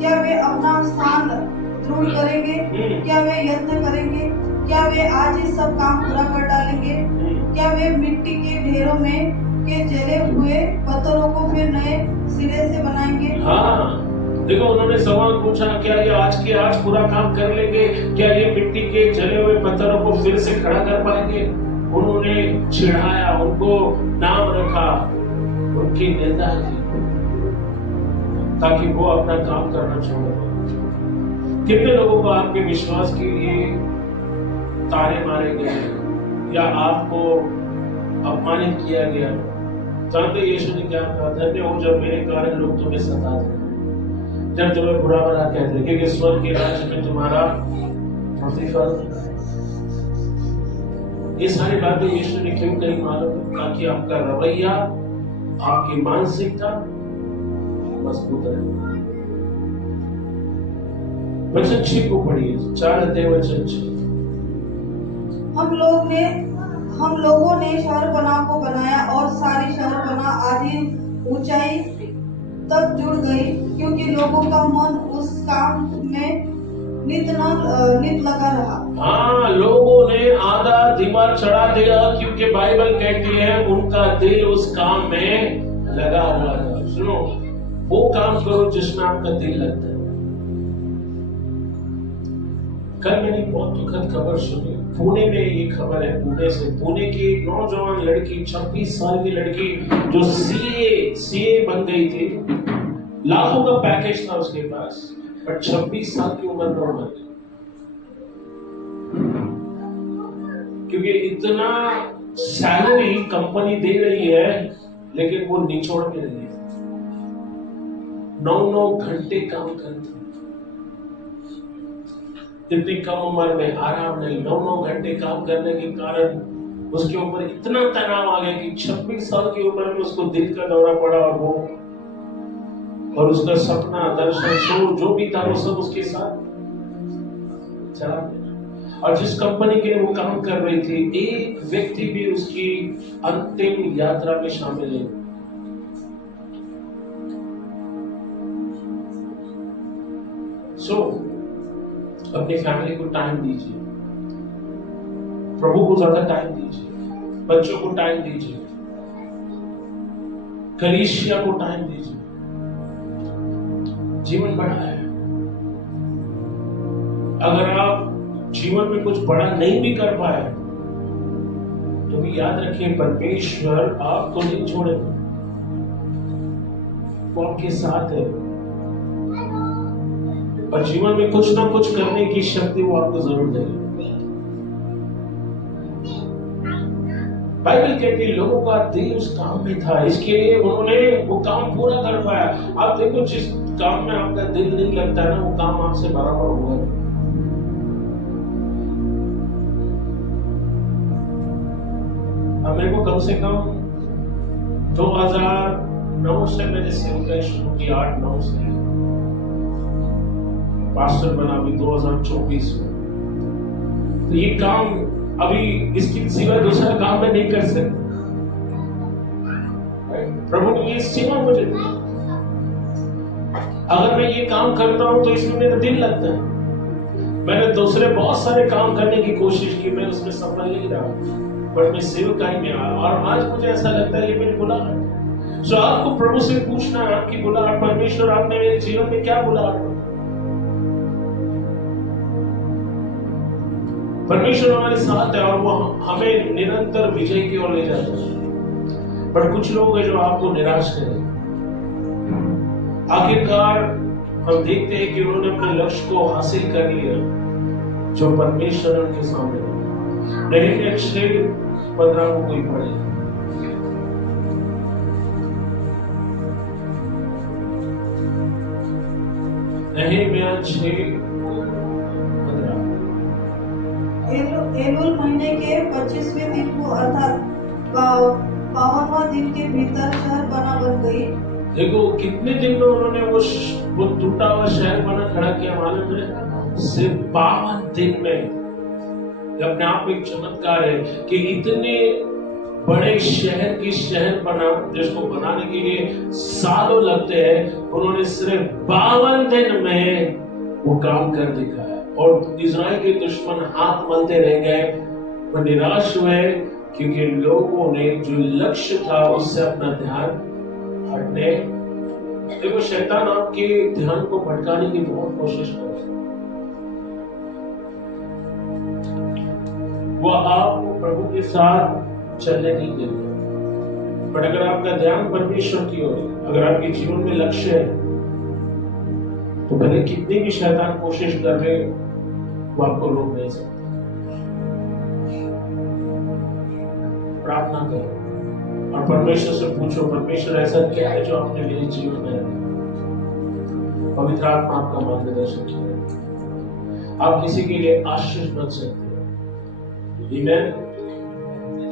क्या वे अपना स्थान दृढ़ करेंगे? क्या वे यत्न करेंगे? क्या वे आज ही सब काम पूरा कर डालेंगे? क्या वे मिट्टी के ढेरों में के जले हुए पत्थरों को फिर नए सिरे से बनाएंगे? हाँ, देखो उन्होंने सवाल पूछा, क्या ये आज के आज पूरा काम कर लेंगे? क्या ये मिट्टी के जले हुए पत्थरों को फिर से खड़ा कर पाएंगे? उन्होंने चिढ़ाया, उनको नाम रखा, उनकी निंदा की ताकि वो अपना काम करना छोड़ दें। कितने लोगों को आपके विश्वास के लिए ताने मारे गए या आपको अपमानित किया गया? जानते यीशु ने क्या कहा? धन्य हो जब मेरे कारण लोग तुम्हें सताते हैं, जब तुम्हें बुरा भला कहते हैं, क्योंकि स्वर्ग के राज्य में तुम्हारा प्रतिफल। ये सारी बातें यीशु ने क्यों कही मालूम? ताकि आपका रवैया, आपकी मानसिकता मजबूत रहे। वचन 6 को पढ़िए, 4 अध्याय वचन 6। हम लोगों ने शहरपनाह को बनाया और सारी शहरपनाह आधी ऊंचाई तक जुड़ गई, क्योंकि लोगों का मन उस काम में नित लगा रहा। हाँ, लोगों ने आधा दिमाग चढ़ा दिया, क्योंकि बाइबल कहती है उनका दिल उस काम में लगा हुआ था। सुनो, वो काम करो जिसमें आपका दिल लगता है। कल मैंने बहुत दुखद खबर सुनी। पुणे में ये खबर है, पुणे की एक नौजवान लड़की, 26 साल की लड़की, जो सीए बन गई थी। लाखों का पैकेज था उसके पास, पर 26 साल की उम्र में मर गई, क्योंकि इतना सैलरी कंपनी दे रही है, लेकिन वो निचोड़ के रही है। 9-9 घंटे काम करती, इतनी कम उम्र में आराम नहीं। 9-9 घंटे काम करने के कारण उसके ऊपर इतना तनाव आ गया कि 26 साल की उम्र में उसको दिल का दौरा पड़ा, और उसका सपना, दर्शन, जो भी था वो सब उसके साथ चला गया। और जिस कंपनी के लिए वो काम कर रही थी, एक व्यक्ति भी उसकी अंतिम यात्रा में शामिल नहीं। अपनी फैमिली को टाइम दीजिए, प्रभु को ज्यादा टाइम दीजिए, बच्चों को टाइम दीजिए, कलीसिया को टाइम दीजिए। जीवन बड़ा है। अगर आप जीवन में कुछ बड़ा नहीं भी कर पाए, तो भी याद रखिए, परमेश्वर आपको नहीं छोड़ेगा, वो आपके साथ है, और जीवन में कुछ ना कुछ करने की शक्ति वो आपको जरूर देगा। बाइबल कहती है लोगों का दिल उस काम में था, इसके लिए उन्होंने वो काम पूरा कर पाया। आप देखो, जिस काम में आपका दिल नहीं लगता ना, वो काम आपसे बराबर होगा। अब मेरे को कम से कम 2009 से मैंने सेवकाई शुरू की, 8-9 से पास्टर बना अभी 2024 में। तो ये काम अभी इसकी सिवा दूसरा काम मैं नहीं कर सकता। प्रभु ने ये सेवा मुझे दी। अगर मैं ये काम करता हूं तो इसमें मेरा दिल लगता है। मैंने दूसरे बहुत सारे काम करने की कोशिश की, मैं उसमें सफल नहीं रहा, पर मैं सेवकाई में आया, और आज मुझे ऐसा लगता है ये मेरी बुलाहट है। सो आपको प्रभु से पूछना है, आपकी बुलाहट, परमेश्वर आपने मेरे जीवन में क्या बुलाहट? परमेश्वर हमारे साथ है और वो हमें निरंतर विजय की ओर ले जाता है। पर कुछ लोग हैं जो आपको निराश करें। आखिरकार हम देखते हैं कि उन्होंने अपने लक्ष्य को हासिल कर लिया जो परमेश्वर उनके सामने। नहम्याह 6:15 को कोई पढ़े। नहम्याह 6:15। एलूल महीने के 25वें दिन को, अर्थात 52वां दिन के भीतर शहरपनाह बन गई। देखो कितने दिन में उन्होंने वो टूटा हुआ शहर बना खड़ा किया, मालूम है? सिर्फ 52 दिन में। अपने आप में एक चमत्कार है कि इतने बड़े शहर की शहर बना, जिसको बनाने के लिए सालों लगते हैं, उन्होंने सिर्फ 52 दिन में वो काम कर दिखाया। और इजराइल के दुश्मन हाथ मलते रह गए, पर निराश हुए, क्योंकि लोगों ने जो लक्ष्य था उससे अपना ध्यान हटने। देखो, शैतान आपके ध्यान को भटकाने की बहुत कोशिश कर रहा है। वो आपको प्रभु के साथ चलने नहीं देगा। पर अगर आपका ध्यान परमेश्वर की ओर, अगर आपके जीवन में लक्ष्य है, तो भले कितनी भी शैतान कोशिश कर रहे, वो आपको रोक नहीं सकता। प्रार्थना करो और परमेश्वर से पूछो, परमेश्वर ऐसा क्या है जो आपने मेरे जीवन में रखा? पवित्र आत्मा आपका मार्गदर्शन करे, आप किसी के लिए आशीष बन सकते हो। आमीन।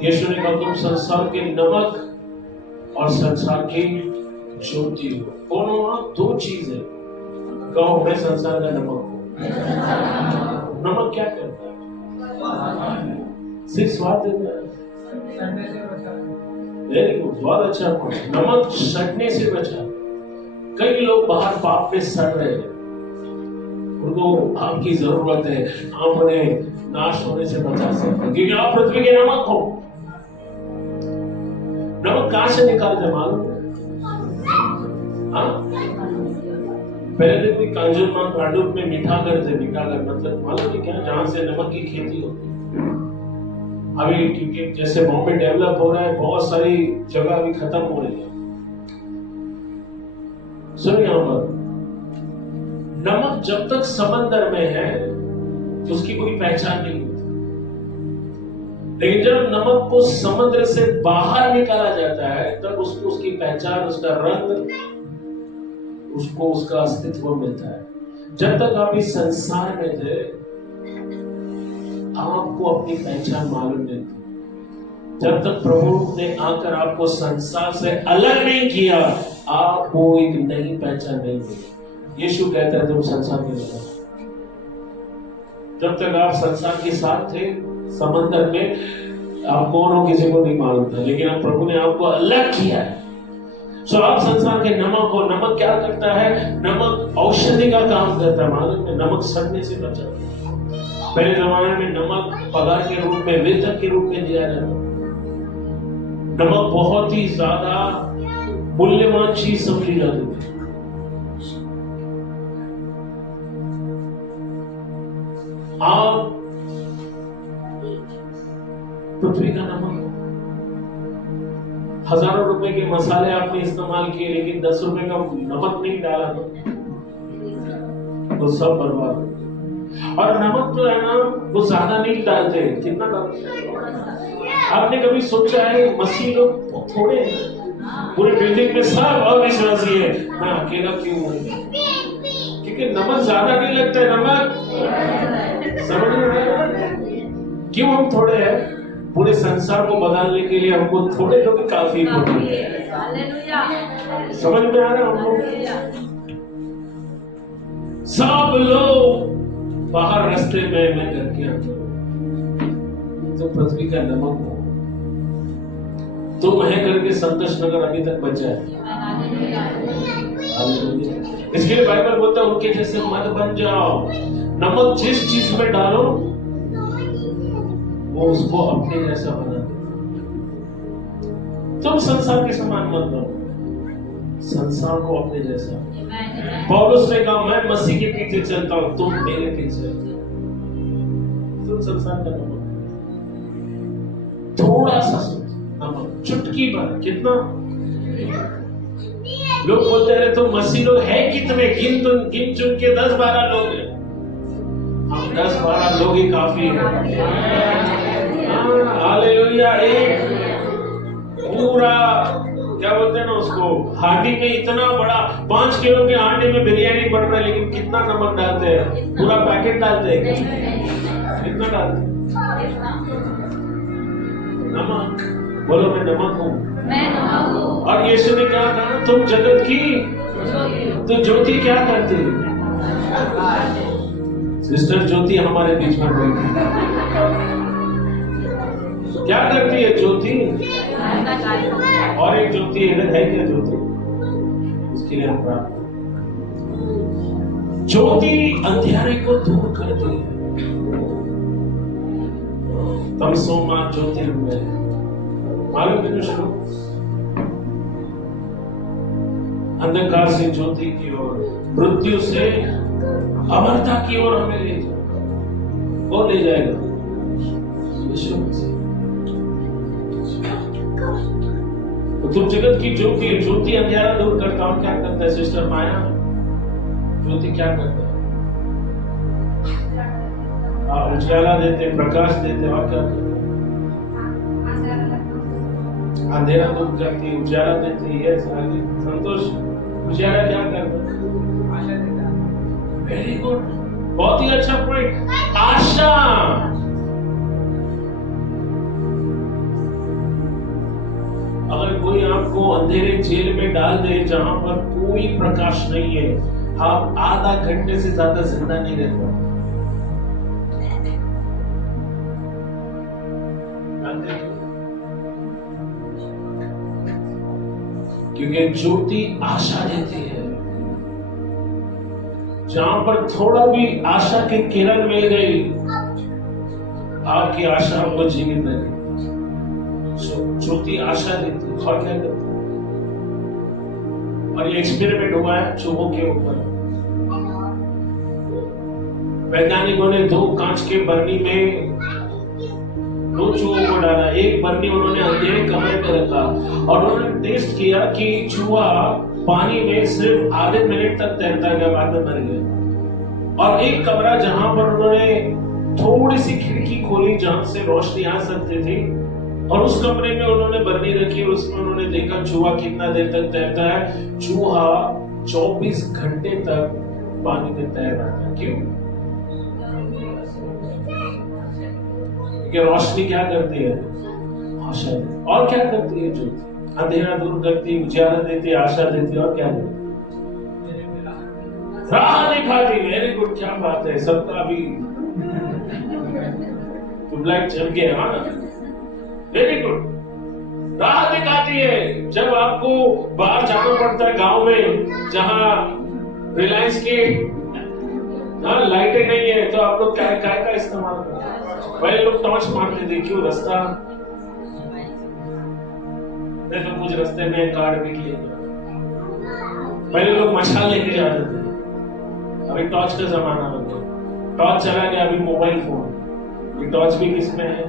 यीशु ने कहा तुम संसार के नमक और संसार की ज्योति हो। दोनों दो चीजें। कहो मैं संसार का नमक हूं। नमक क्या करता है? सिर्फ स्वाद देता है। वेरी गुड, बहुत अच्छा पॉइंट। नमक सड़ने से बचा। कई लोग बाहर पाप में सड़ रहे हैं, उनको आपकी जरूरत है, आप उन्हें नाश होने से बचा सकते हैं, क्योंकि आप पृथ्वी के नमक हो। नमक कहां से निकालते मालूम? हाँ, पहले दिन भी कांजुर में मीठा करते, मीठा कर मतलब मालूम है क्या, जहां से नमक की खेती होती है। अभी क्योंकि जैसे बॉम्बे डेवलप हो रहा है, बहुत सारी जगह अभी खत्म हो रही है। सुनिए यहां पर, नमक जब तक समंदर में है उसकी कोई पहचान नहीं होती, लेकिन जब नमक को समुद्र से बाहर निकाला जाता है तब उसको उसकी पहचान, उसका रंग, उसको उसका अस्तित्व मिलता है। जब तक आप इस संसार में थे आपको अपनी पहचान मालूम नहीं थी। जब तक प्रभु ने आकर आपको संसार से अलग नहीं किया, आपको एक नई पहचान नहीं मिली। यीशु कहता है तुम संसार के हो। जब तक आप संसार के साथ थे समंदर में, आप कौन हो किसी को नहीं मालूम था, लेकिन अब प्रभु ने आपको अलग किया है। सो आप संसार के नमक हो। नमक क्या करता है? नमक औषधि का काम करता है, मालूम है? नमक सड़ने से बचाता है। पहले जमाने में नमक पगार के रूप में, वेतन के रूप में दिया जाता। नमक बहुत ही ज्यादा मूल्यवान चीज समझी जाती थी। आप पृथ्वी का नमक, हजारों रुपए के मसाले आपने इस्तेमाल किए, लेकिन 10 रुपए का नमक नहीं डाला तो सब बर्बाद हो। और नमक जो है ना वो ज्यादा नहीं डालते, कितना डालते? आपने कभी सोचा है मसीह लोग थोड़े पूरे बिल्डिंग में सब अविश्वासी है, मैं अकेला क्यों हूं? क्योंकि नमक ज्यादा नहीं लगता है। नमक समझ रहे हैं क्यों हम थोड़े हैं? पूरे संसार को बदलने के लिए हमको थोड़े लोग काफी होते। समझ में आ रहा है हमको? सब लोग बाहर रास्ते में, मैं घर के अंदर, तो पृथ्वी का नमक हो। तुम है करके संतोष नगर अभी तक बचा है। इसके लिए बाइबल बोलता है उनके जैसे मत बन जाओ। नमक जिस चीज में डालो वो उसको अपने जैसा बना दे। तुम संसार के समान मत बनो, संसार को अपने जैसा। पौलुस ने कहा मैं मसीह के पीछे चलता हूं, तुम मेरे पीछे। तुम संसार का नमक, थोड़ा सा नमक, चुटकी भर। कितना? लोग बोलते रहे तो मसीह लोग है कितने? गिन चुन के 10-12 लोग हैं। हम 10-12 लोग ही काफी है। हालेलुया। एक पूरा क्या बोलते हैं ना उसको, हांडी में इतना बड़ा 5 किलो के हांडी में बिरयानी बन रहा है, लेकिन कितना नमक डालते हैं? पूरा पैकेट डालते हैं। कितना डालते हैं? नमक। बोलो मैं नमक हूँ। और यीशु ने क्या कहा? तुम जगत की तो ज्योति क्या करती है? सिस्टर ज्योति हमारे बीच में बैठी क्या करती है? ज्योति। और एक ज्योति इधर है क्या? ज्योति, उसके लिए हम प्रार्थना। ज्योति अंधेरे को दूर करती है। तमसोमा ज्योतिर्मय, मालूम है शुरू, अंधकार से ज्योति की ओर, मृत्यु से अमरता की ओर हमें ले जाए। कौन ले जाएगा? यीशु मसीह। तो तुम जगत की ज्योति। ज्योति अंधेरा दूर करता और क्या करता है? सिस्टर माया, ज्योति क्या करता है? उजाला देते, प्रकाश देते, और क्या करते? अंधेरा दूर करती है, उजाला देती है। संतोष, उजाला क्या करता है? वेरी गुड, बहुत ही अच्छा पॉइंट। आशा। अगर कोई आपको अंधेरे जेल में डाल दे जहां पर कोई प्रकाश नहीं है, आप आधा घंटे से ज्यादा जिंदा नहीं रह पाते। क्योंकि ज्योति आशा देती है। जहां पर थोड़ा भी आशा की किरण मिल गई, आपकी आशा आपको जीवित रहेगी। ज्योति आशा देती है। और क्या करती है? और ये एक्सपेरिमेंट हुआ है चूहों के ऊपर। वैज्ञानिकों ने 2 कांच के बरनी में 2 चूहों को डाला। एक बरनी उन्होंने अंधेरे कमरे में रखा और उन्होंने टेस्ट किया कि चूहा पानी में सिर्फ आधे मिनट तक तैरता है, बाद में मर गया। और एक कमरा जहां पर उन्होंने थोड़ी सी खिड़की खोली जहां से रोशनी आ सकती थी, और उस कमरे में उन्होंने बरनी रखी और उसमें उन्होंने देखा चूहा कितना देर तक तैरता है। चूहा 24 घंटे तक पानी में तैर रहा था। क्यों? क्योंकि रोशनी क्या करती है? आशा देती। और क्या करती है ज्योति? अंधेरा दूर करती, उजाला देती, आशा देती। और क्या देती? राह दिखाती। वेरी गुड, क्या बात है। सबका भी ट्यूबलाइट जल गया। हाँ, वेरी गुड। राह दिखाती है। जब आपको बाहर जाना पड़ता है गांव में, जहां रिलायंस की लाइटें नहीं है, तो आप लोग क्या का इस्तेमाल करते हैं? पहले लोग टॉर्च मारते थे। क्यों? रास्ता नहीं तो कुछ रास्ते में कार भी किए। पहले लोग मशाल लेके जाते थे, अभी टॉर्च का जमाना हो गया। टॉर्च चला गया, अभी मोबाइल फोन। ये टॉर्च भी किसमें है?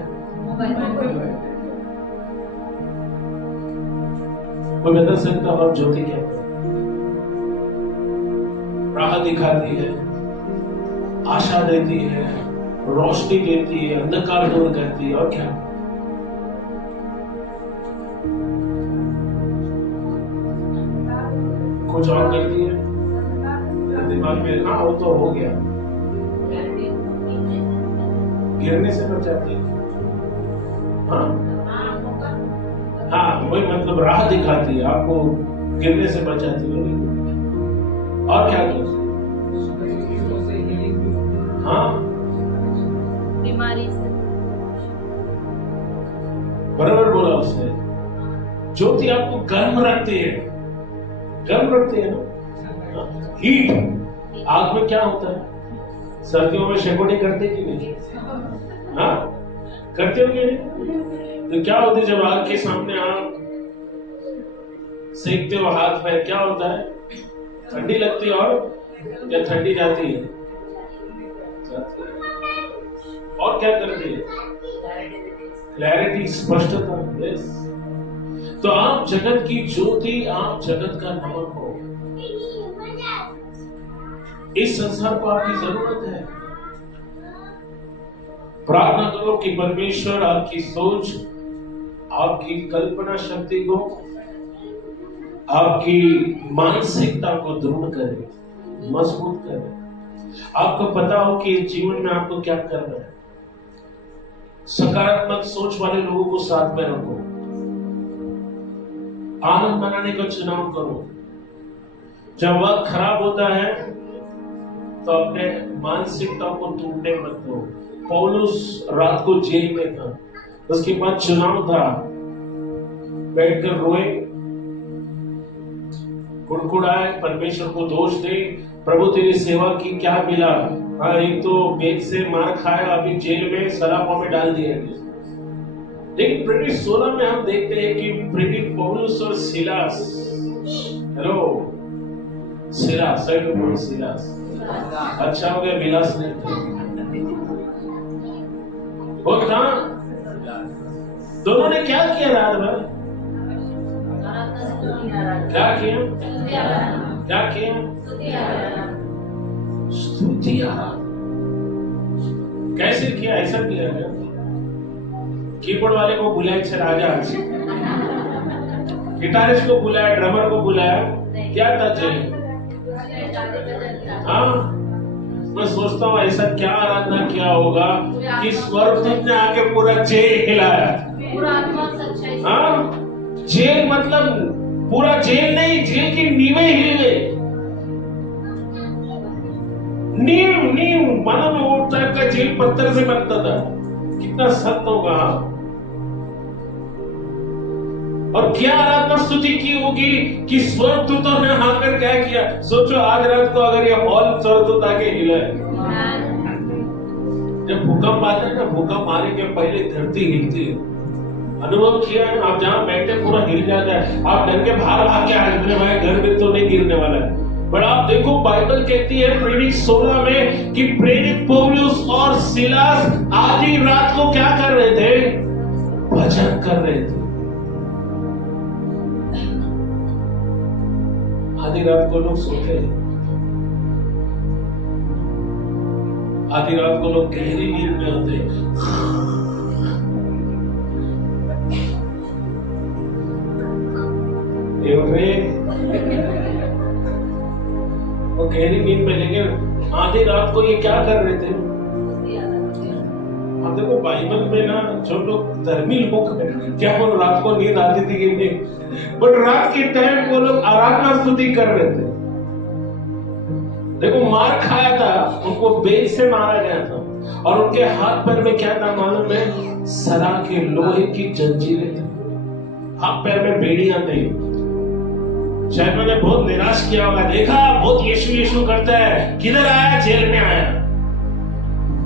कोई बता सकता अब ज्योति क्या है? राह दिखाती है, आशा देती है, रोशनी देती है, अंधकार दूर करती है। और क्या? कुछ और करती है दिमाग में। हाँ, वो तो हो गया। गिरने से बचाती है। हाँ हाँ, वही मतलब राह दिखाती है, आपको गिरने से बचाती है। और क्या करती है? हाँ, बीमारी से। बराबर बोला उसने। ज्योति आपको गर्म रखती है। गर्म रखती है ना, हीट। आग में क्या होता है? सर्दियों में शेकोटी करते कि नहीं? हाँ, करते होंगे नहीं? तो क्या होता है जब आग के सामने आप सेकते हो हाथ पैर, क्या होता है? ठंडी लगती है। और क्या ठंडी जाती है? और क्या करती है? क्लैरिटी, स्पष्टता। यस। तो आप जगत की ज्योति, आप जगत का नमक हो। इस संसार को आपकी जरूरत है। प्रार्थना करो कि परमेश्वर आपकी सोच, आपकी कल्पना शक्ति को, आपकी मानसिकता को दृढ़ करे, मजबूत करे। आपको पता हो कि जीवन में आपको क्या करना है। सकारात्मक सोच वाले लोगों को साथ में रखो। आनंद मनाने का चुनाव करो। जब वक्त खराब होता है तो अपने मानसिकता को टूटने मत दो। पौलुस रात को जेल में था, उसके बाद चुनाव था, बैठकर रोए, कुड़कुड़ाए, परमेश्वर को दोष दे, प्रभु तेरी सेवा की, क्या मिला? हाँ, एक तो बेच से मार खाया, अभी जेल में सलाखों में डाल दिया गया। लेकिन प्रेरित 16 में हम देखते हैं कि प्रेरित पौलुस और सिलास, हेलो सिलास, सिलास, अच्छा हो गया विलास नहीं था, वो था। दोनों ने क्या किया रात भर? क्या किया? क्या किया? स्तुति आराधना। कैसे किया? ऐसा किया क्या? कीबोर्ड वाले को बुलाया, अच्छा राजा, गिटारिस्ट को बुलाया, ड्रमर को बुलाया, क्या था जेल? हाँ, मैं सोचता हूँ ऐसा क्या आराधना किया होगा कि स्वर्गदूत ने आके पूरा जेल हिलाया। हाँ, जेल मतलब पूरा जेल नहीं, जेल की नींवें हिल गई। नींव मानो में वो टाइप का जेल पत्थर से बनता था, कितना सख्त होगा। और क्या आराधना स्तुति की होगी कि स्वर्गदूतों ने आकर क्या किया। सोचो आज रात को अगर ये हॉल स्वर्गदूत आके हिला है, जब भूकंप आता है ना, भूकंप आने के पहले धरती हिलती है। अनुभव किया है आप, जहां बैठे पूरा हिल जाता है, आप डर के बाहर भाग के आ जाते भाई घर में तो नहीं गिरने वाला है। बट आप देखो बाइबल कहती है प्रेरित 16 में कि प्रेरित पौलुस और सिलास आधी रात को क्या कर रहे थे? भजन कर रहे थे। आधी रात को लोग सोते हैं, आधी रात को लोग गहरी नींद में होते हैं। वो गहरी नींद में, लेकिन आधी रात को ये क्या कर रहे थे? आप देखो बाइबल में ना जो लोग धर्मी लोग हैं, क्या वो रात को नींद आती थी कि नहीं? बट रात के टाइम वो लोग आराधना स्तुति कर रहे थे। देखो मार खाया था, उनको बेच से मारा गया था और उनके हाथ पैर में क्या था मालूम है? सदा के लोहे की जंजीरें थी, हाथ पैर में बेड़ियां थी। शायद मैंने बहुत निराश किया होगा, देखा बहुत यीशु यीशु करता है, किधर आया? जेल में आया।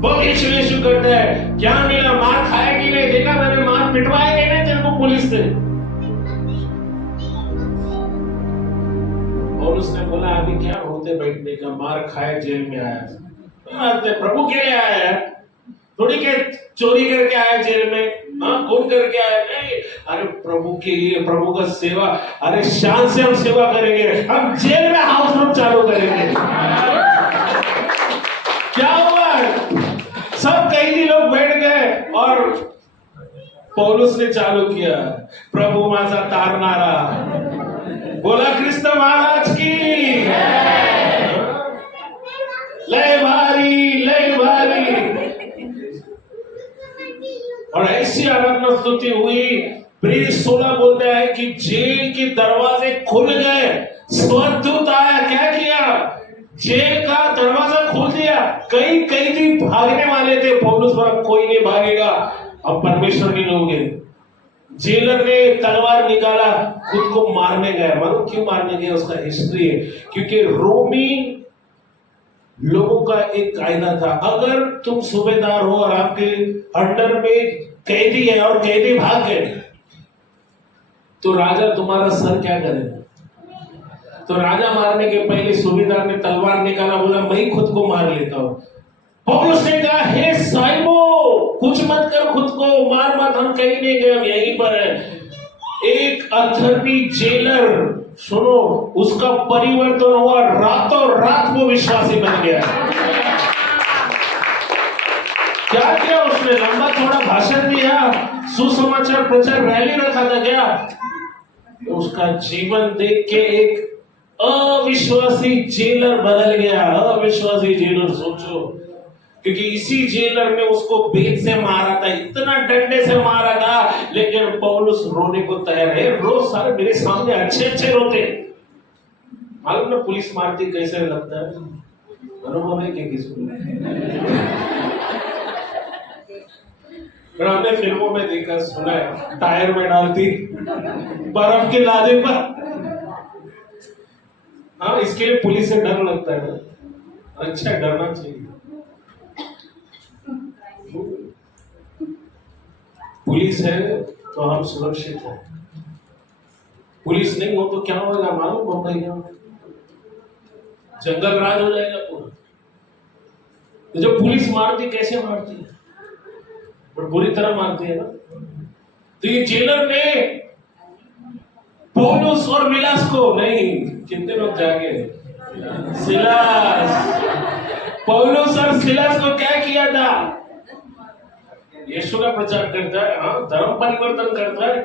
बहुत यीशु यीशु करता है, क्या मिला? मार खाया कि नहीं? देखा मैंने मार पिटवाया कि नहीं तेरे को पुलिस से? और उसने बोला अभी क्या होते बैठने का, मार खाया जेल में आया, प्रभु के लिए आया है, थोड़ी के चोरी करके आया जेल में, हाँ कौन करके आया? नहीं, अरे प्रभु के लिए, प्रभु का सेवा, अरे शान से हम सेवा करेंगे, हम जेल में हाउस रूम चालू करेंगे। क्या हुआ? सब कैदी लोग बैठ गए और पौलुस ने चालू किया प्रभु माझा तारनारा, बोला कृष्ण महाराज की लय भारी, लय भारी। और ऐसी आराधना स्तुति हुई। प्रेरित 16 बोलता है कि जेल के दरवाजे खुल गए, स्वर्गदूत आया, क्या किया? जेल का दरवाजा खोल दिया। कई कैदी भागने वाले थे, पौलुस बोला कोई नहीं भागेगा, अब परमेश्वर के लोग हैं। जेलर ने तलवार निकाला, खुद को मारने गया। मालूम क्यों मारने गया? उसका हिस्ट्री है, क्योंकि रोमी लोगों का एक कायदा था, अगर तुम सूबेदार हो और आपके अंडर में कैदी है और कैदी भाग गए तो राजा तुम्हारा सर क्या करेगा? तो राजा मारने के पहले सूबेदार ने तलवार निकाला, बोला मैं ही खुद को मार लेता हूं। पौलुस ने कहा हे साइमो, कुछ मत कर, खुद को मार मत, हम कहीं नहीं गए, हम यहीं पर है। एक अथर्वी जेलर, सुनो, उसका परिवर्तन हुआ, रातों रात वो विश्वासी बन गया। क्या किया उसने? लंबा थोड़ा भाषण दिया, सुसमाचार प्रचार रैली रखा था क्या? उसका जीवन देख के एक अविश्वासी जेलर बदल गया। अविश्वासी जेलर, सोचो, क्योंकि इसी जेलर ने उसको बेत से मारा था, इतना डंडे से मारा था, लेकिन पौलुस रोने को तैयार है। रोज सारे मेरे सामने अच्छे अच्छे रोते। मालूम ना पुलिस मारती कैसे लगता है? अनुभव है कि किसको? हमने फिल्मों में देखा, सुना है, टायर में डालती बर्फ के लादे पर। हाँ, इसके लिए पुलिस से डर लगता है। अच्छा, डरना चाहिए। पुलिस है तो हम सुरक्षित हैं। पुलिस नहीं हो तो क्या होगा मालूम? बम्बई में जंगल राज हो जाएगा पूरा। तो जब पुलिस मारती, कैसे मारती है? बट बुरी तरह मारती है ना। तो ये जेलर ने पौलुस और विलास को, नहीं, कितने लोग जागे? सिलास, पौलुस और सिलास को क्या किया था? यीशु का प्रचार करता है, हाँ, धर्म परिवर्तन करता है,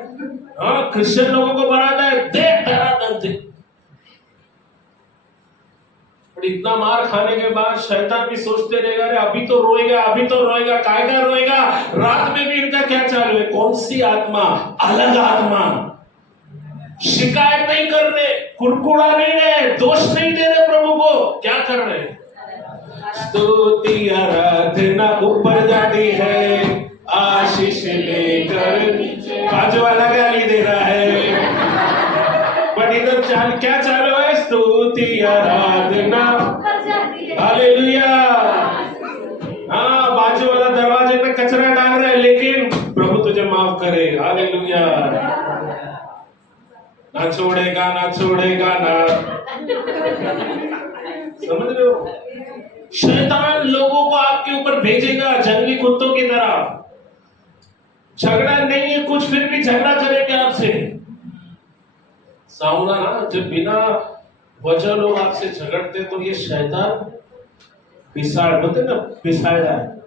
हाँ, क्रिश्चियन लोगों को बनाता है, देख धरातल थे। इतना मार खाने के बाद शैतान भी सोचते रहेगा, अरे अभी तो रोएगा, अभी तो रोएगा, कायदा रोएगा। रात में भी इनका क्या चालू है? कौन सी आत्मा? अलग आत्मा। शिकायत नहीं कर रहे, कुड़कुड़ा नहीं रहे, दोष नहीं दे रहे प्रभु को, क्या कर रहे? स्तुति आराधना ऊपर जाती है, आशीष लेकर बाजू वाला गाली दे रहा है, हालेलुया। हाँ, बाजू वाला दरवाजे पे कचरा डाल रहा है, लेकिन प्रभु तुझे माफ करे। हालेलुया। ना छोड़ेगा, ना छोड़ेगा, ना। समझ रहे हो? शैतान लोगों को आपके ऊपर भेजेगा जंगली कुत्तों की तरह। झगड़ा नहीं है कुछ, फिर भी झगड़ा करेंगे आपसे। सामना ना, जब बिना वजह लोग आपसे झगड़ते तो ये शैतान पिसाड़ बोलते ना, पिसाड़ा है।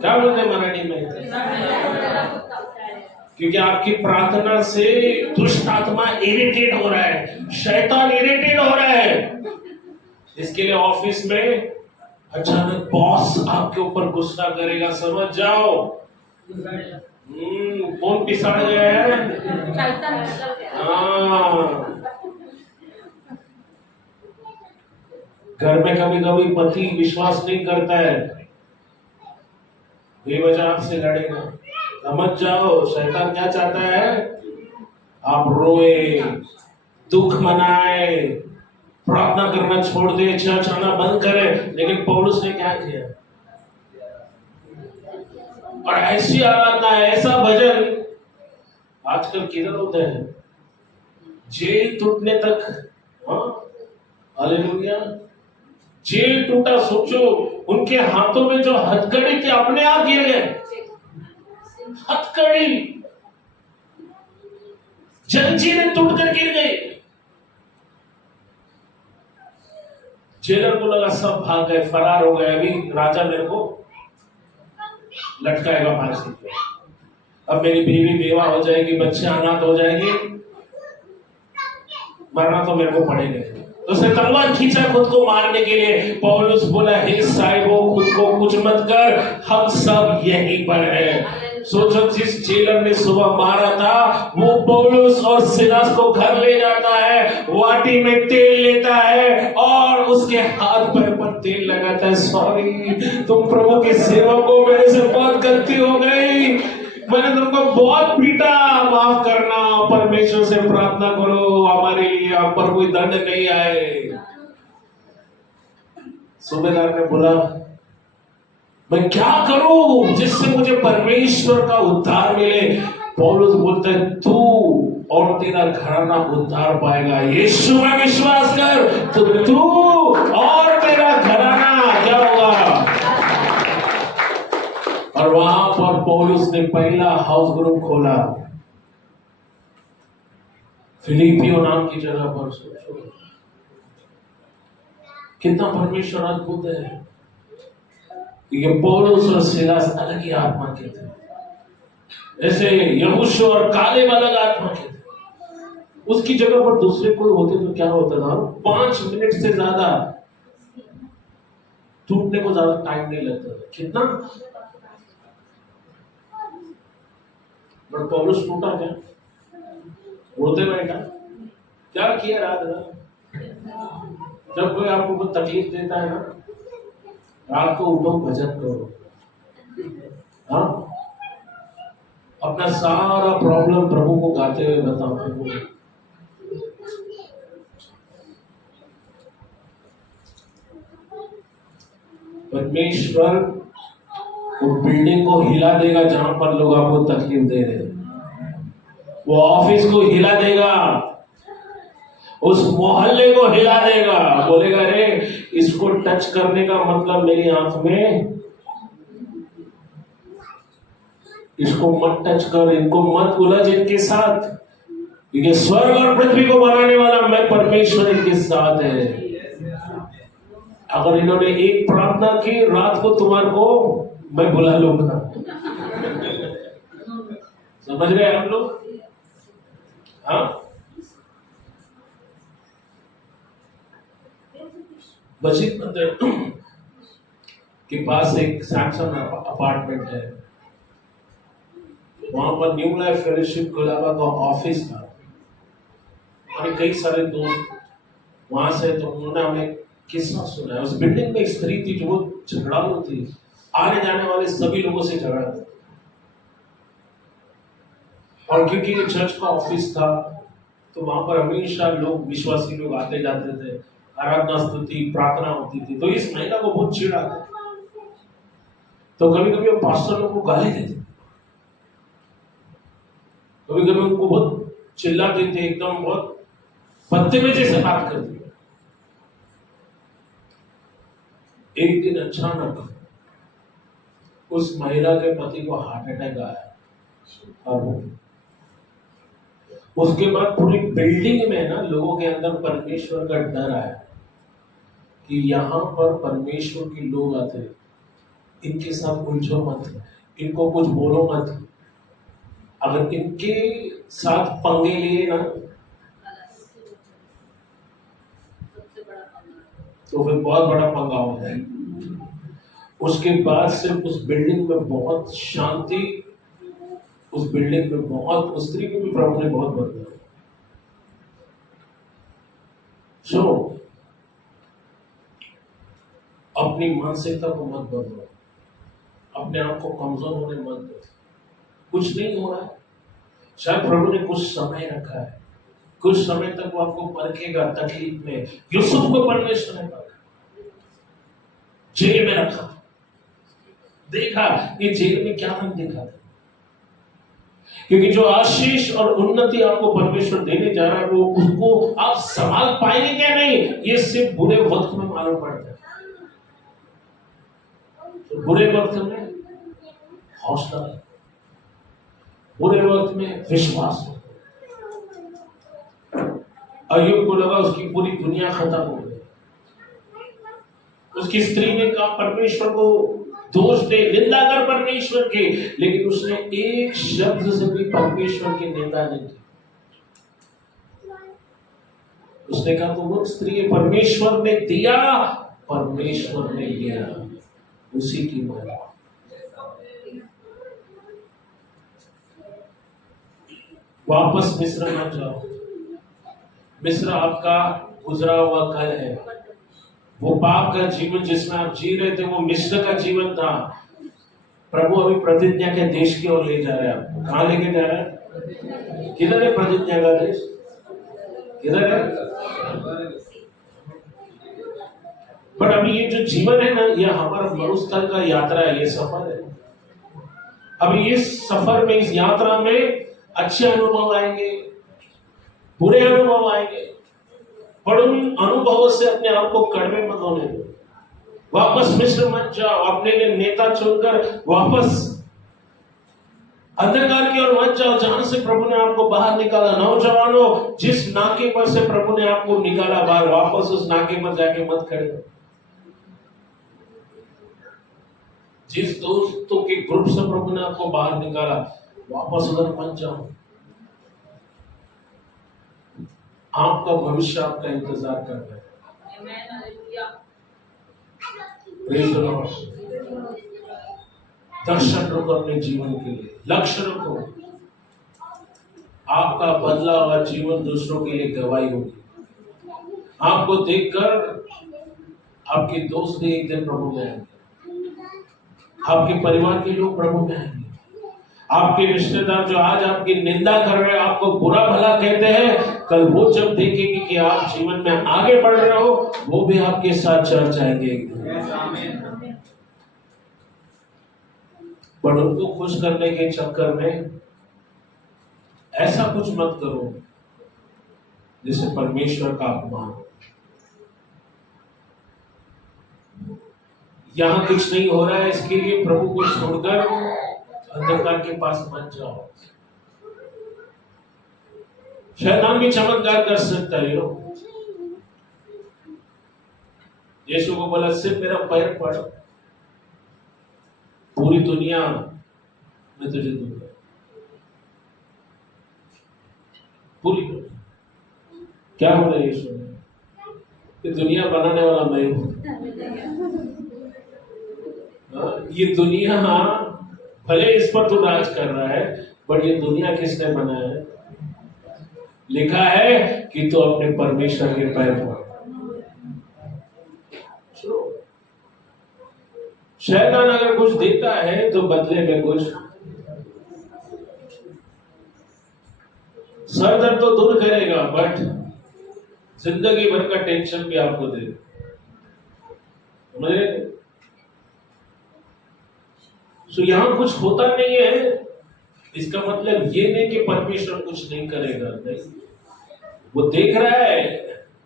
क्या बोलते हैं मराठी में? क्योंकि आपकी प्रार्थना से दुष्ट आत्मा इरिटेट हो रहा है, शैतान इरिटेट हो रहा है। इसके लिए ऑफिस में अचानक बॉस आपके ऊपर गुस्सा करेगा, समझ जाओ। कौन पिसाड़ गया है? हाँ। घर में कभी कभी पति विश्वास नहीं करता है, बेवजह आपसे लड़ेगा, समझ जाओ। शैतान क्या चाहता है? आप रोए, दुख मनाए, प्रार्थना करना छोड़ दे, चर्च आना बंद करे। लेकिन पौलुस ने क्या किया? और ऐसी आराधना, ऐसा भजन आजकल किधर होते हैं? जेल टूटने तक। हालेलुया। जेल टूटा, सोचो उनके हाथों में जो हथकड़ी थी अपने आप गिर गए। हथकड़ी, जंजीरें टूटकर गिर गई। जेलर को लगा सब भाग गए, फरार हो गए, अभी राजा मेरे को लटकाएगा फांसी पे। अब मेरी बीवी बेवा हो जाएगी, बच्चे अनाथ हो जाएंगे, मरना तो मेरे को पड़ेगा। तो उसने तलवार खींचा खुद को मारने के लिए। पौलुस बोला, हे साहिबो, खुद को कुछ मत कर, हम सब यहीं पर हैं। सोचो, जिस जेलर ने सुबह मारा था वो पौलुस और सिलास को घर ले जाता है, वाटी में तेल लेता है और उसके हाथ पैर पर तेल लगाता है। सॉरी, तुम प्रभु के सेवक हो, मेरे से बहुत गलती हो गई, मैंने तुमको बहुत पीटा, माफ करना। परमेश्वर से प्रार्थना करो हमारे लिए, हम पर कोई दंड नहीं आए। सूबेदार ने बोला, मैं क्या करूं जिससे मुझे परमेश्वर का उद्धार मिले? पौलुस बोलता है, तू और तेरा घराना उद्धार पाएगा। यीशु में विश्वास कर, तो तू और तेरा घराना क्या होगा? और वहां पर पौलुस ने पहला हाउस ग्रुप खोला, फिलिपियो नाम की जगह पर। सोचो कितना परमेश्वर अद्भुत है। ये पौलुस और सिलास अलग ही आत्मा के थे, ऐसे यहोशू और कालेब अलग आत्मा के थे। उसकी जगह पर दूसरे कोई होते तो क्या होता था? 5 मिनट से ज्यादा टूटने को ज्यादा टाइम नहीं लगता था। कितना? बट पौलुस टूटा क्या? रोते बैठा? क्या किया रात रात? जब कोई आपको कुछ तकलीफ देता है ना, रात को उठो, भजन करो। हाँ, अपना सारा प्रॉब्लम प्रभु को गाते हुए बताओ। प्रभु परमेश्वर वो बिल्डिंग को हिला देगा जहां पर लोग आपको तकलीफ दे रहे हैं, वो ऑफिस को हिला देगा, उस मोहल्ले को हिला देगा। बोलेगा, अरे इसको टच करने का मतलब मेरी आंख में, इसको मत टच कर, इनको मत उलझ इनके साथ, क्योंकि स्वर्ग और पृथ्वी को बनाने वाला मैं परमेश्वर इनके साथ है। अगर इन्होंने एक प्रार्थना की रात को, तुम्हारे को मैं बुला लूंगा। समझ रहे हैं हम लोग? हाँ, बशीर मंदिर के पास एक सैमसंग अपार्टमेंट है, वहां पर न्यू लाइफ फेलोशिप कोलाबा का ऑफिस था। हमारे कई सारे दोस्त वहां से, तो उन्होंने हमें किस्सा सुना है। उस बिल्डिंग में एक स्त्री थी जो बहुत झगड़ालू थी, आने जाने वाले सभी लोगों से झगड़ा था। और क्योंकि ये चर्च का ऑफिस था तो वहां पर हमेशा लोग, विश्वासी लोग आते जाते थे। आराधना स्तुति प्रार्थना होती थी, तो इस महिला को बहुत चिढ़ आता, तो कभी कभी वो पास्टर लोग को गाली देते, कभी कभी उनको बहुत चिल्लाते थे, एकदम बहुत बदतमीजी से बात करते। एक दिन अचानक उस महिला के पति को हार्ट अटैक आया और उसके बाद पूरी बिल्डिंग में ना लोगों के अंदर परमेश्वर का डर आया कि यहाँ पर परमेश्वर के लोग आते, इनके साथ उलझो मत, इनको कुछ बोलो मत, अगर इनके साथ पंगे लिए ना तो फिर बहुत बड़ा पंगा होता है। उसके बाद सिर्फ उस बिल्डिंग में बहुत शांति, उस बिल्डिंग में बहुत, उस स्त्री को भी प्रभु ने बहुत बदला। सुनो, अपनी मानसिकता को मत बदलो, अपने आप को कमजोर होने मत दो। कुछ नहीं हो रहा है, शायद प्रभु ने कुछ समय रखा है, कुछ समय तक वो आपको परखेगा तकलीफ में। यूसुफ को परमेश्वर ने परखा, जेल में रखा, देखा कि जेल में क्या मन देखा था, क्योंकि जो आशीष और उन्नति आपको परमेश्वर देने जा रहा है वो उसको आप संभाल पाएंगे क्या नहीं, ये सिर्फ बुरे वक्त में मालूम पड़ता है। तो बुरे वक्त में हौसला, बुरे वक्त में विश्वास। अय्यूब को लगा उसकी पूरी दुनिया खत्म हो गई, उसकी स्त्री ने कहा परमेश्वर को दोष दे, निंदा कर परमेश्वर की, लेकिन उसने एक शब्द से भी परमेश्वर की निंदा नहीं की। उसने कहा तो वो स्त्री है, परमेश्वर ने दिया, परमेश्वर ने लिया, उसी की महिमा। वापस मिस्र मत जाओ, मिस्र आपका गुजरा हुआ कल है। वो पाप का जीवन जिसमें आप जी रहे थे वो मिस्र का जीवन था। प्रभु अभी प्रतिज्ञा के देश की ओर ले जा रहे हैं आपको। कहाँ लेके जा रहे हैं? किधर है प्रतिज्ञा का देश? किधर है? बट अभी ये जो जीवन है ना, ये हमारा मरुस्थल का यात्रा है, ये सफर है। अभी इस सफर में, इस यात्रा में अच्छे अनुभव आएंगे, बुरे अनुभव आएंगे, पर उन अनुभवों से अपने आप को कड़वे मत होने दो। वापस मिस्र मत जाओ, अपने लिए नेता चुनकर वापस अंधकार की ओर मत जाओ जहां से प्रभु ने आपको बाहर निकाला। नौजवानों, जिस नाके पर से प्रभु ने आपको निकाला बाहर, वापस उस नाके पर जाके मत खड़े हो। जिस दोस्तों के ग्रुप से प्रभु ने आपको बाहर निकाला, वापस उधर मत जाओ। आपका भविष्य आपका इंतजार कर रहा है। Praise the Lord. दर्शन रखो अपने जीवन के लिए, लक्ष्य रखो। आपका बदला हुआ जीवन दूसरों के लिए गवाही होगी। आपको देखकर आपके दोस्त भी एक दिन प्रभु में आएंगे, आपके परिवार के लोग प्रभु में आएंगे, आपके रिश्तेदार जो आज आपकी निंदा कर रहे हैं, आपको बुरा भला कहते हैं, कल वो जब देखेंगे कि आप जीवन में आगे बढ़ रहे हो, वो भी आपके साथ चल जाएंगे। पर उनको खुश करने के चक्कर में ऐसा कुछ मत करो जिससे परमेश्वर का अपमान हो। यहां कुछ नहीं हो रहा है, इसके लिए प्रभु को छोड़कर अंधकार के पास मत जाओ। शैतान भी चमत्कार कर सकता है। यीशु को बोला सिर्फ मेरा पैर पड़, पूरी दुनिया मैं तुझे दूंगा, पूरी दुनिया। क्या बोला यीशु ने? कि दुनिया बनाने वाला मैं हूं। ये दुनिया भले इस पर तो राज कर रहा है, बट ये दुनिया किसने बनाया है? लिखा है कि तो अपने परमेश्वर के पैर पड़। शैतान अगर कुछ देता है तो बदले में कुछ, सर दर्द तो दूर करेगा, बट जिंदगी भर का टेंशन भी आपको दे, समझ रहे? तो यहां कुछ होता नहीं है, इसका मतलब ये नहीं कि परमेश्वर कुछ नहीं करेगा, नहीं। वो देख रहा है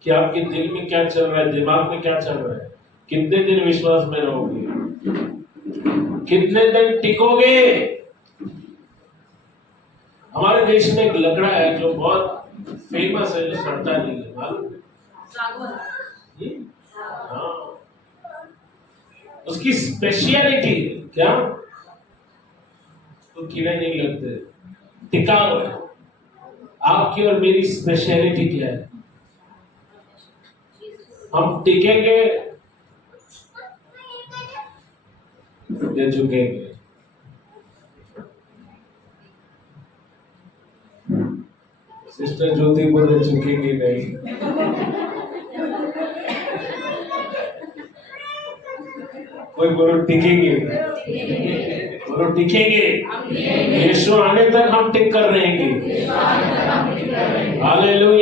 कि आपके दिल में क्या चल रहा है, दिमाग में क्या चल रहा है, कितने दिन विश्वास में रहोगे, कितने दिन टिकोगे। हमारे देश में एक लकड़ा है जो बहुत फेमस है, जो सड़ता नहीं है, मालूम है? हाँ, उसकी स्पेशलिटी क्या, तो कीड़े नहीं लगते, टिकाऊ है। आपकी और मेरी स्पेशलिटी क्या है? हम टिकेंगे या झुकेंगे? सिस्टर ज्योति बोले झुकेंगे नहीं। कोई बोलो टिकेंगे, बोलो टिकेंगे। यीशु आने तक हम टिक कर रहेंगे। हालेलुया।